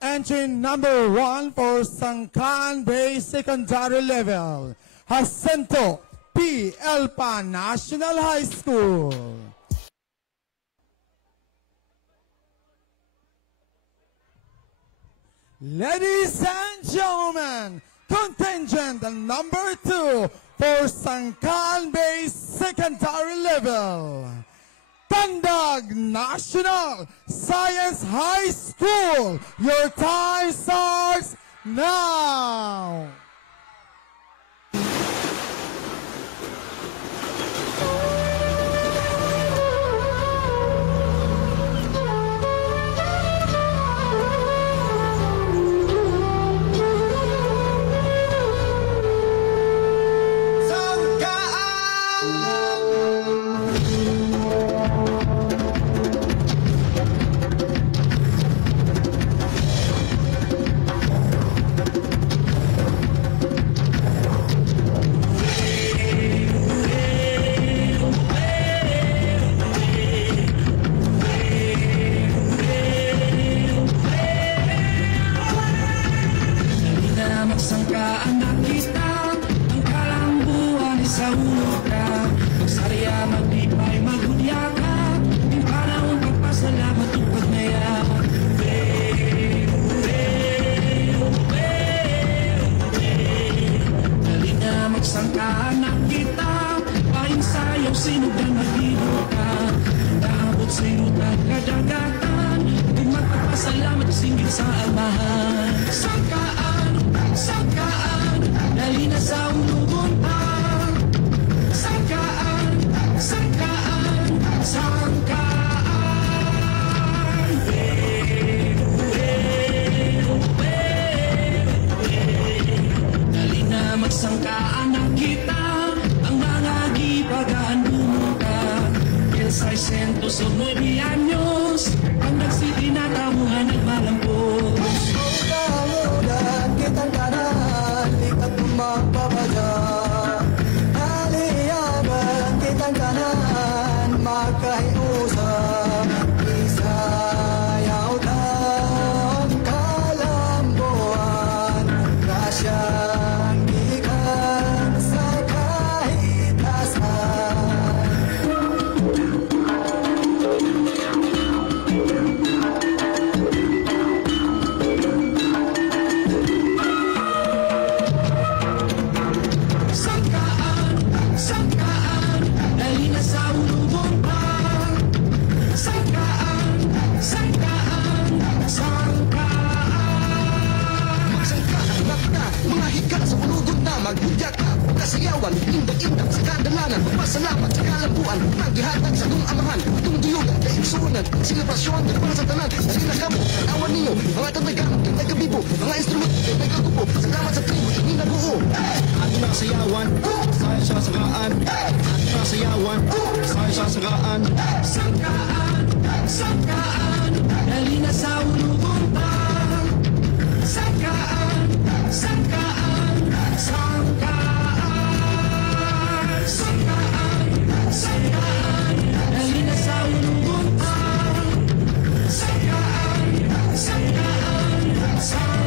Entry number 1 for Sangkaan Bay Secondary Level, Jacinto P. Elpa National High School. Ladies and gentlemen, contingent number 2 for Sangkaan Bay Secondary Level, Tandag National Science High School. Your time starts now. Magsangkaan na kita, ang kalambuan ay sa ulo ka. Magsarya, maglipay, maghudya ka, yung panahon pagpasalamat o pagmaya. Dali na magsangkaan na kita, paing sayaw sinugan maglibo ka. Naabot sa inutan kadagatan, kung magpapasalamat singgit sa amahan. Sangkaan, sangkaan, dali na sa ulugon pa. Sangkaan, sangkaan, sangkaan. Dali na magsangkaan na kita, ang mga gipagaan bumuka. El 609 años, ang nagsitinatamuhan at malampos. Kamudan kitang kanan, likat magpapadya. Aliyagan kitang kanan, magkahiusap. Isayaw ng kalambuan, kasyang ikan sa kahit asan. Sangkaan, sangkaan, dali na sa ulugon pa. Sangkaan, sangkaan, sangkaan. Magsangkaan na kita, mga hika sa ulugon na maghudya ka. Kasayawan, indag-indag sa kadalanan, magpasalamat sa kalambuan, nagihatag sa kong amahan, itong duyugan, kaigsunan, selebrasyon, para sa tanan, dali na kamo, awan ninyo, mga tatagang, nagkabibo, mga instrument, nagkagupo, salamat sa tribo, hindi nabuo. Ating nakasayawan, sayo sa sagaan. Ating nakasayawan, sayo sa sagaan. Sangkaan, sangkaan, dali na sa ulugon pa. Sangkaan, sangkaan, sangkaan. Sangkaan, sangkaan, dali na sa ulugon pa. Sangkaan, sangkaan, sangkaan.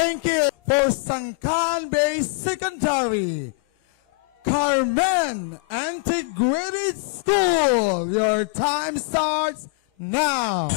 Thank you for Sangkan Bay Secondary, Carmen Integrated School. Your time starts now.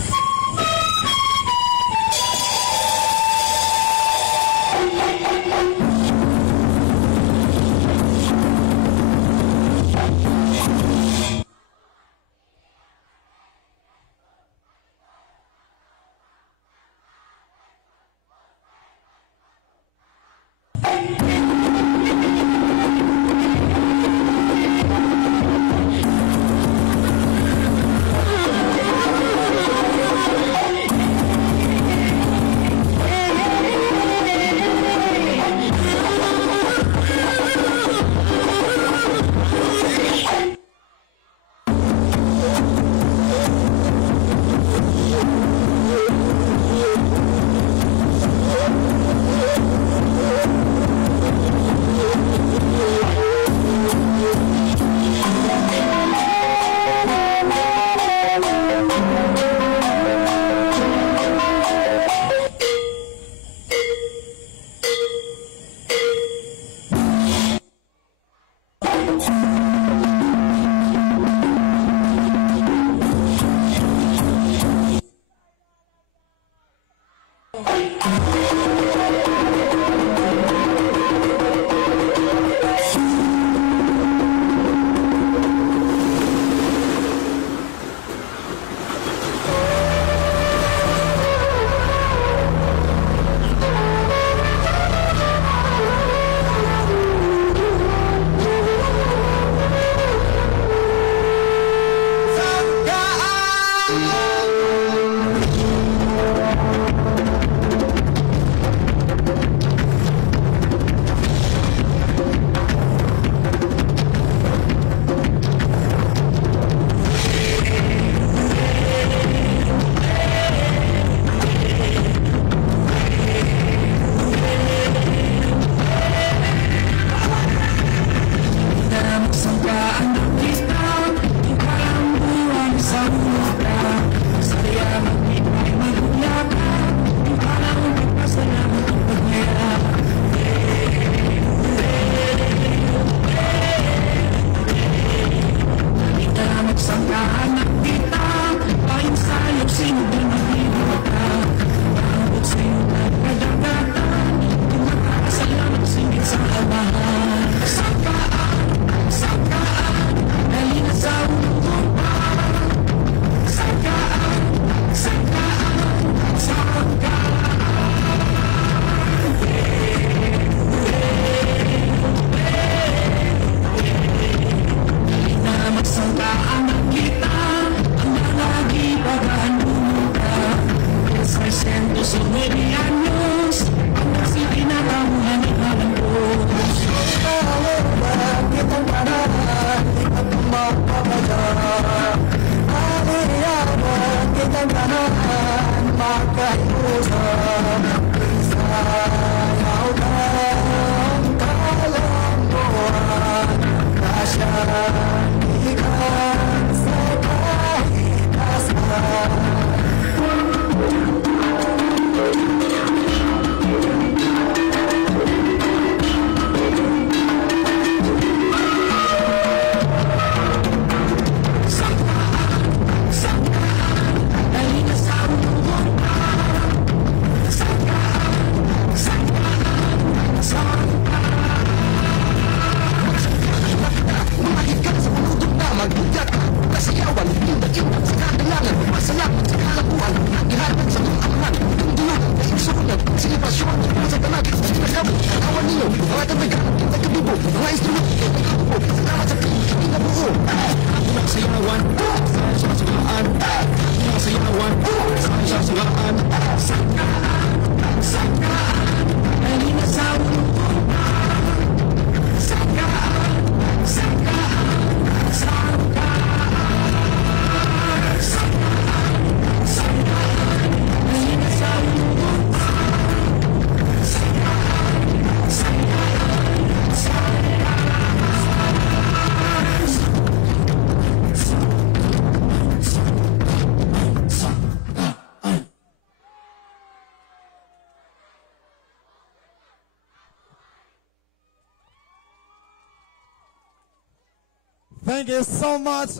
Thank you so much.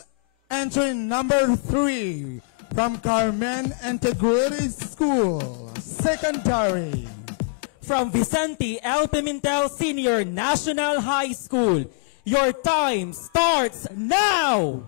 Entry number 3 from Carmen Integrity School, Secondary. From Vicente L. Pimentel Senior National High School. Your time starts now!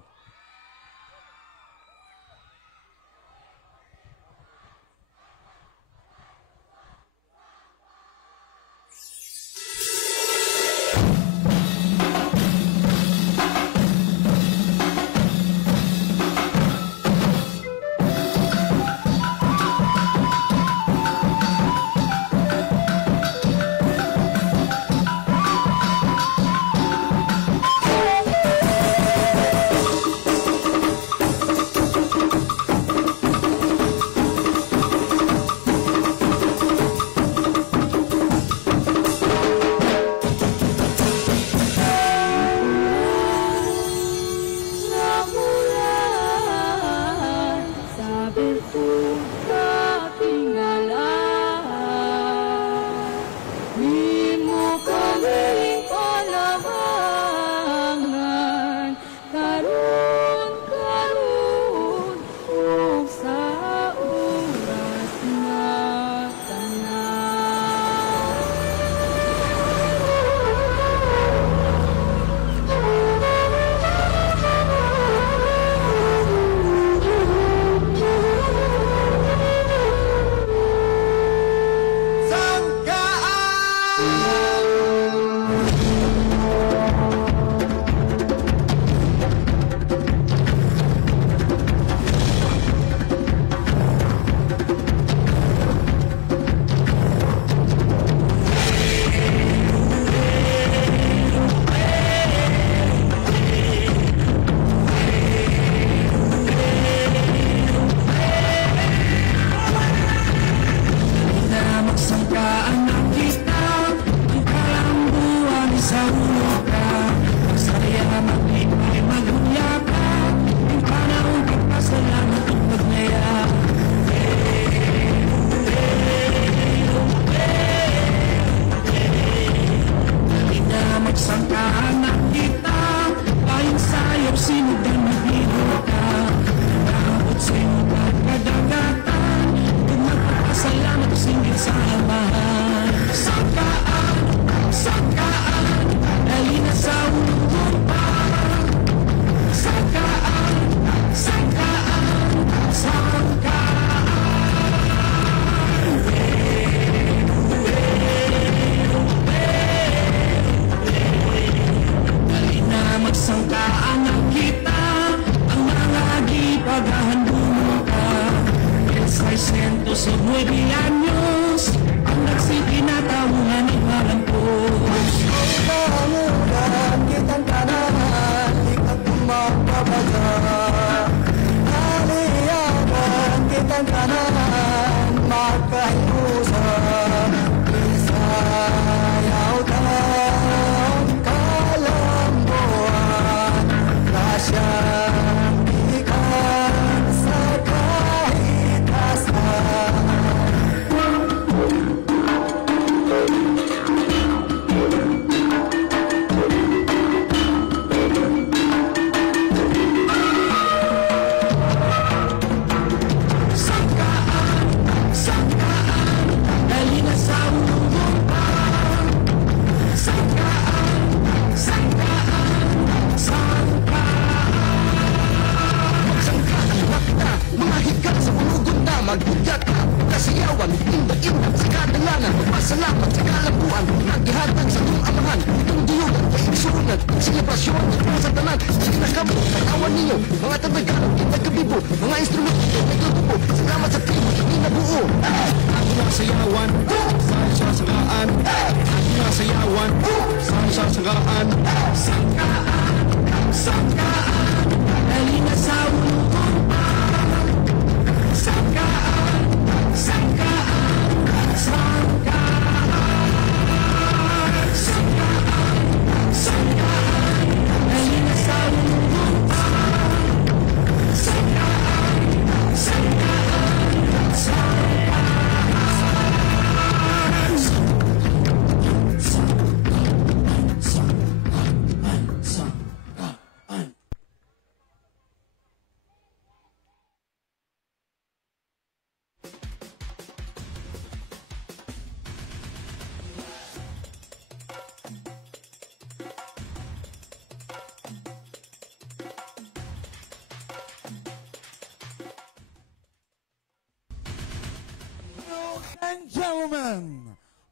and gentlemen,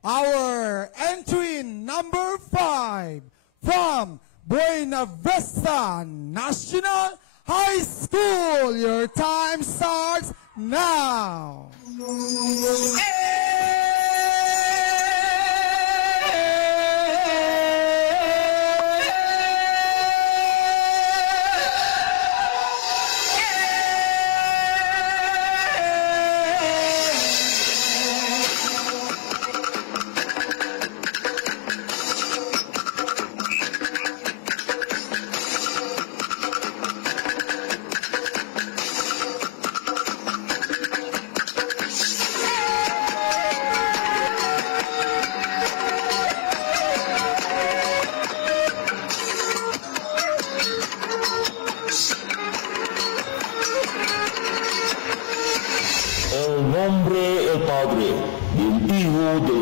our entry number 5 from Buena Vista National High School. Your time starts now.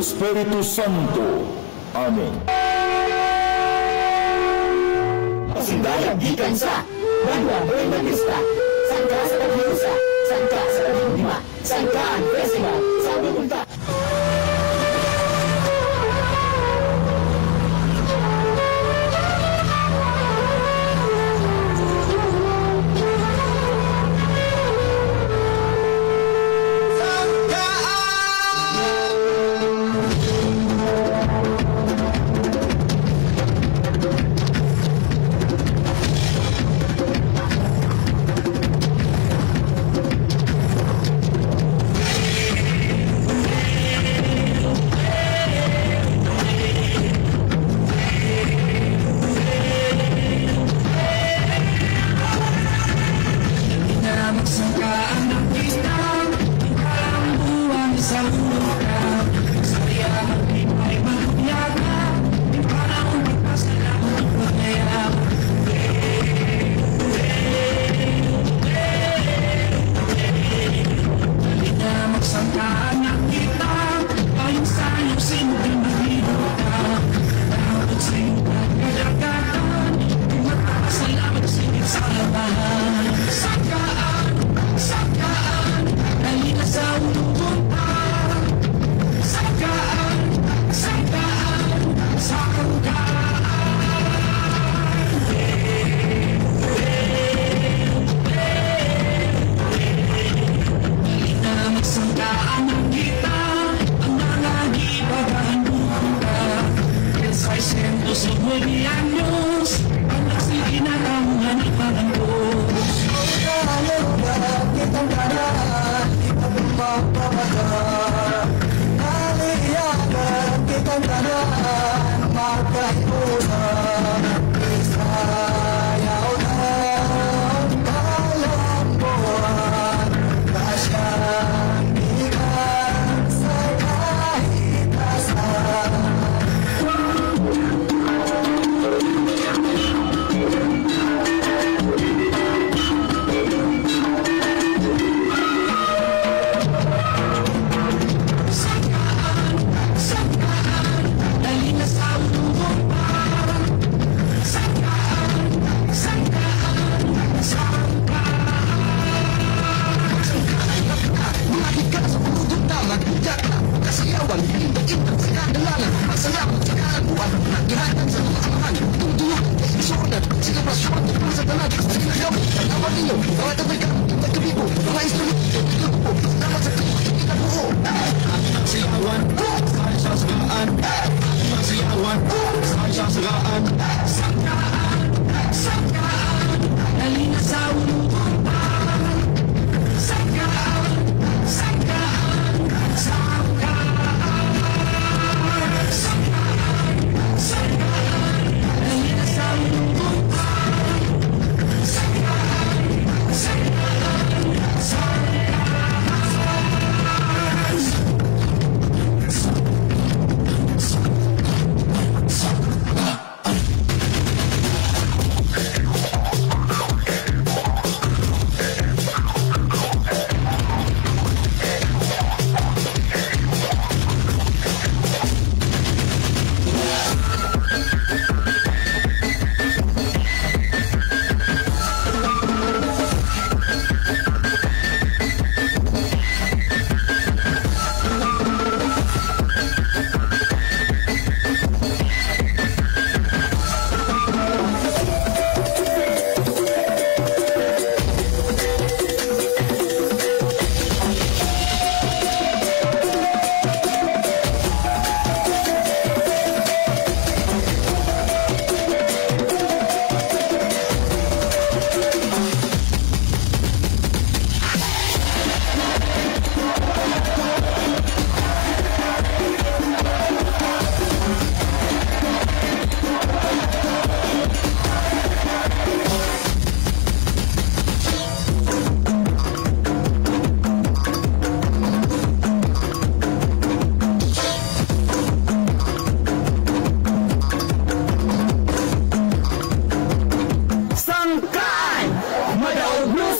Espiritu Santo. Amen. Pasimbayan gikan sa Banwa Buena Vista, Sangka sa Kabiusa, Sangka sa Kabindima, Sangkaan Festival, sa Bumunta.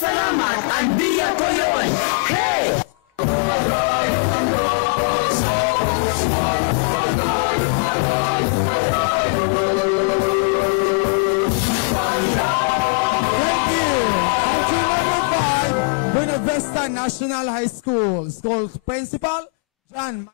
salamat, andiya ko yun! Hey! Buena Vista National High School. School Principal, John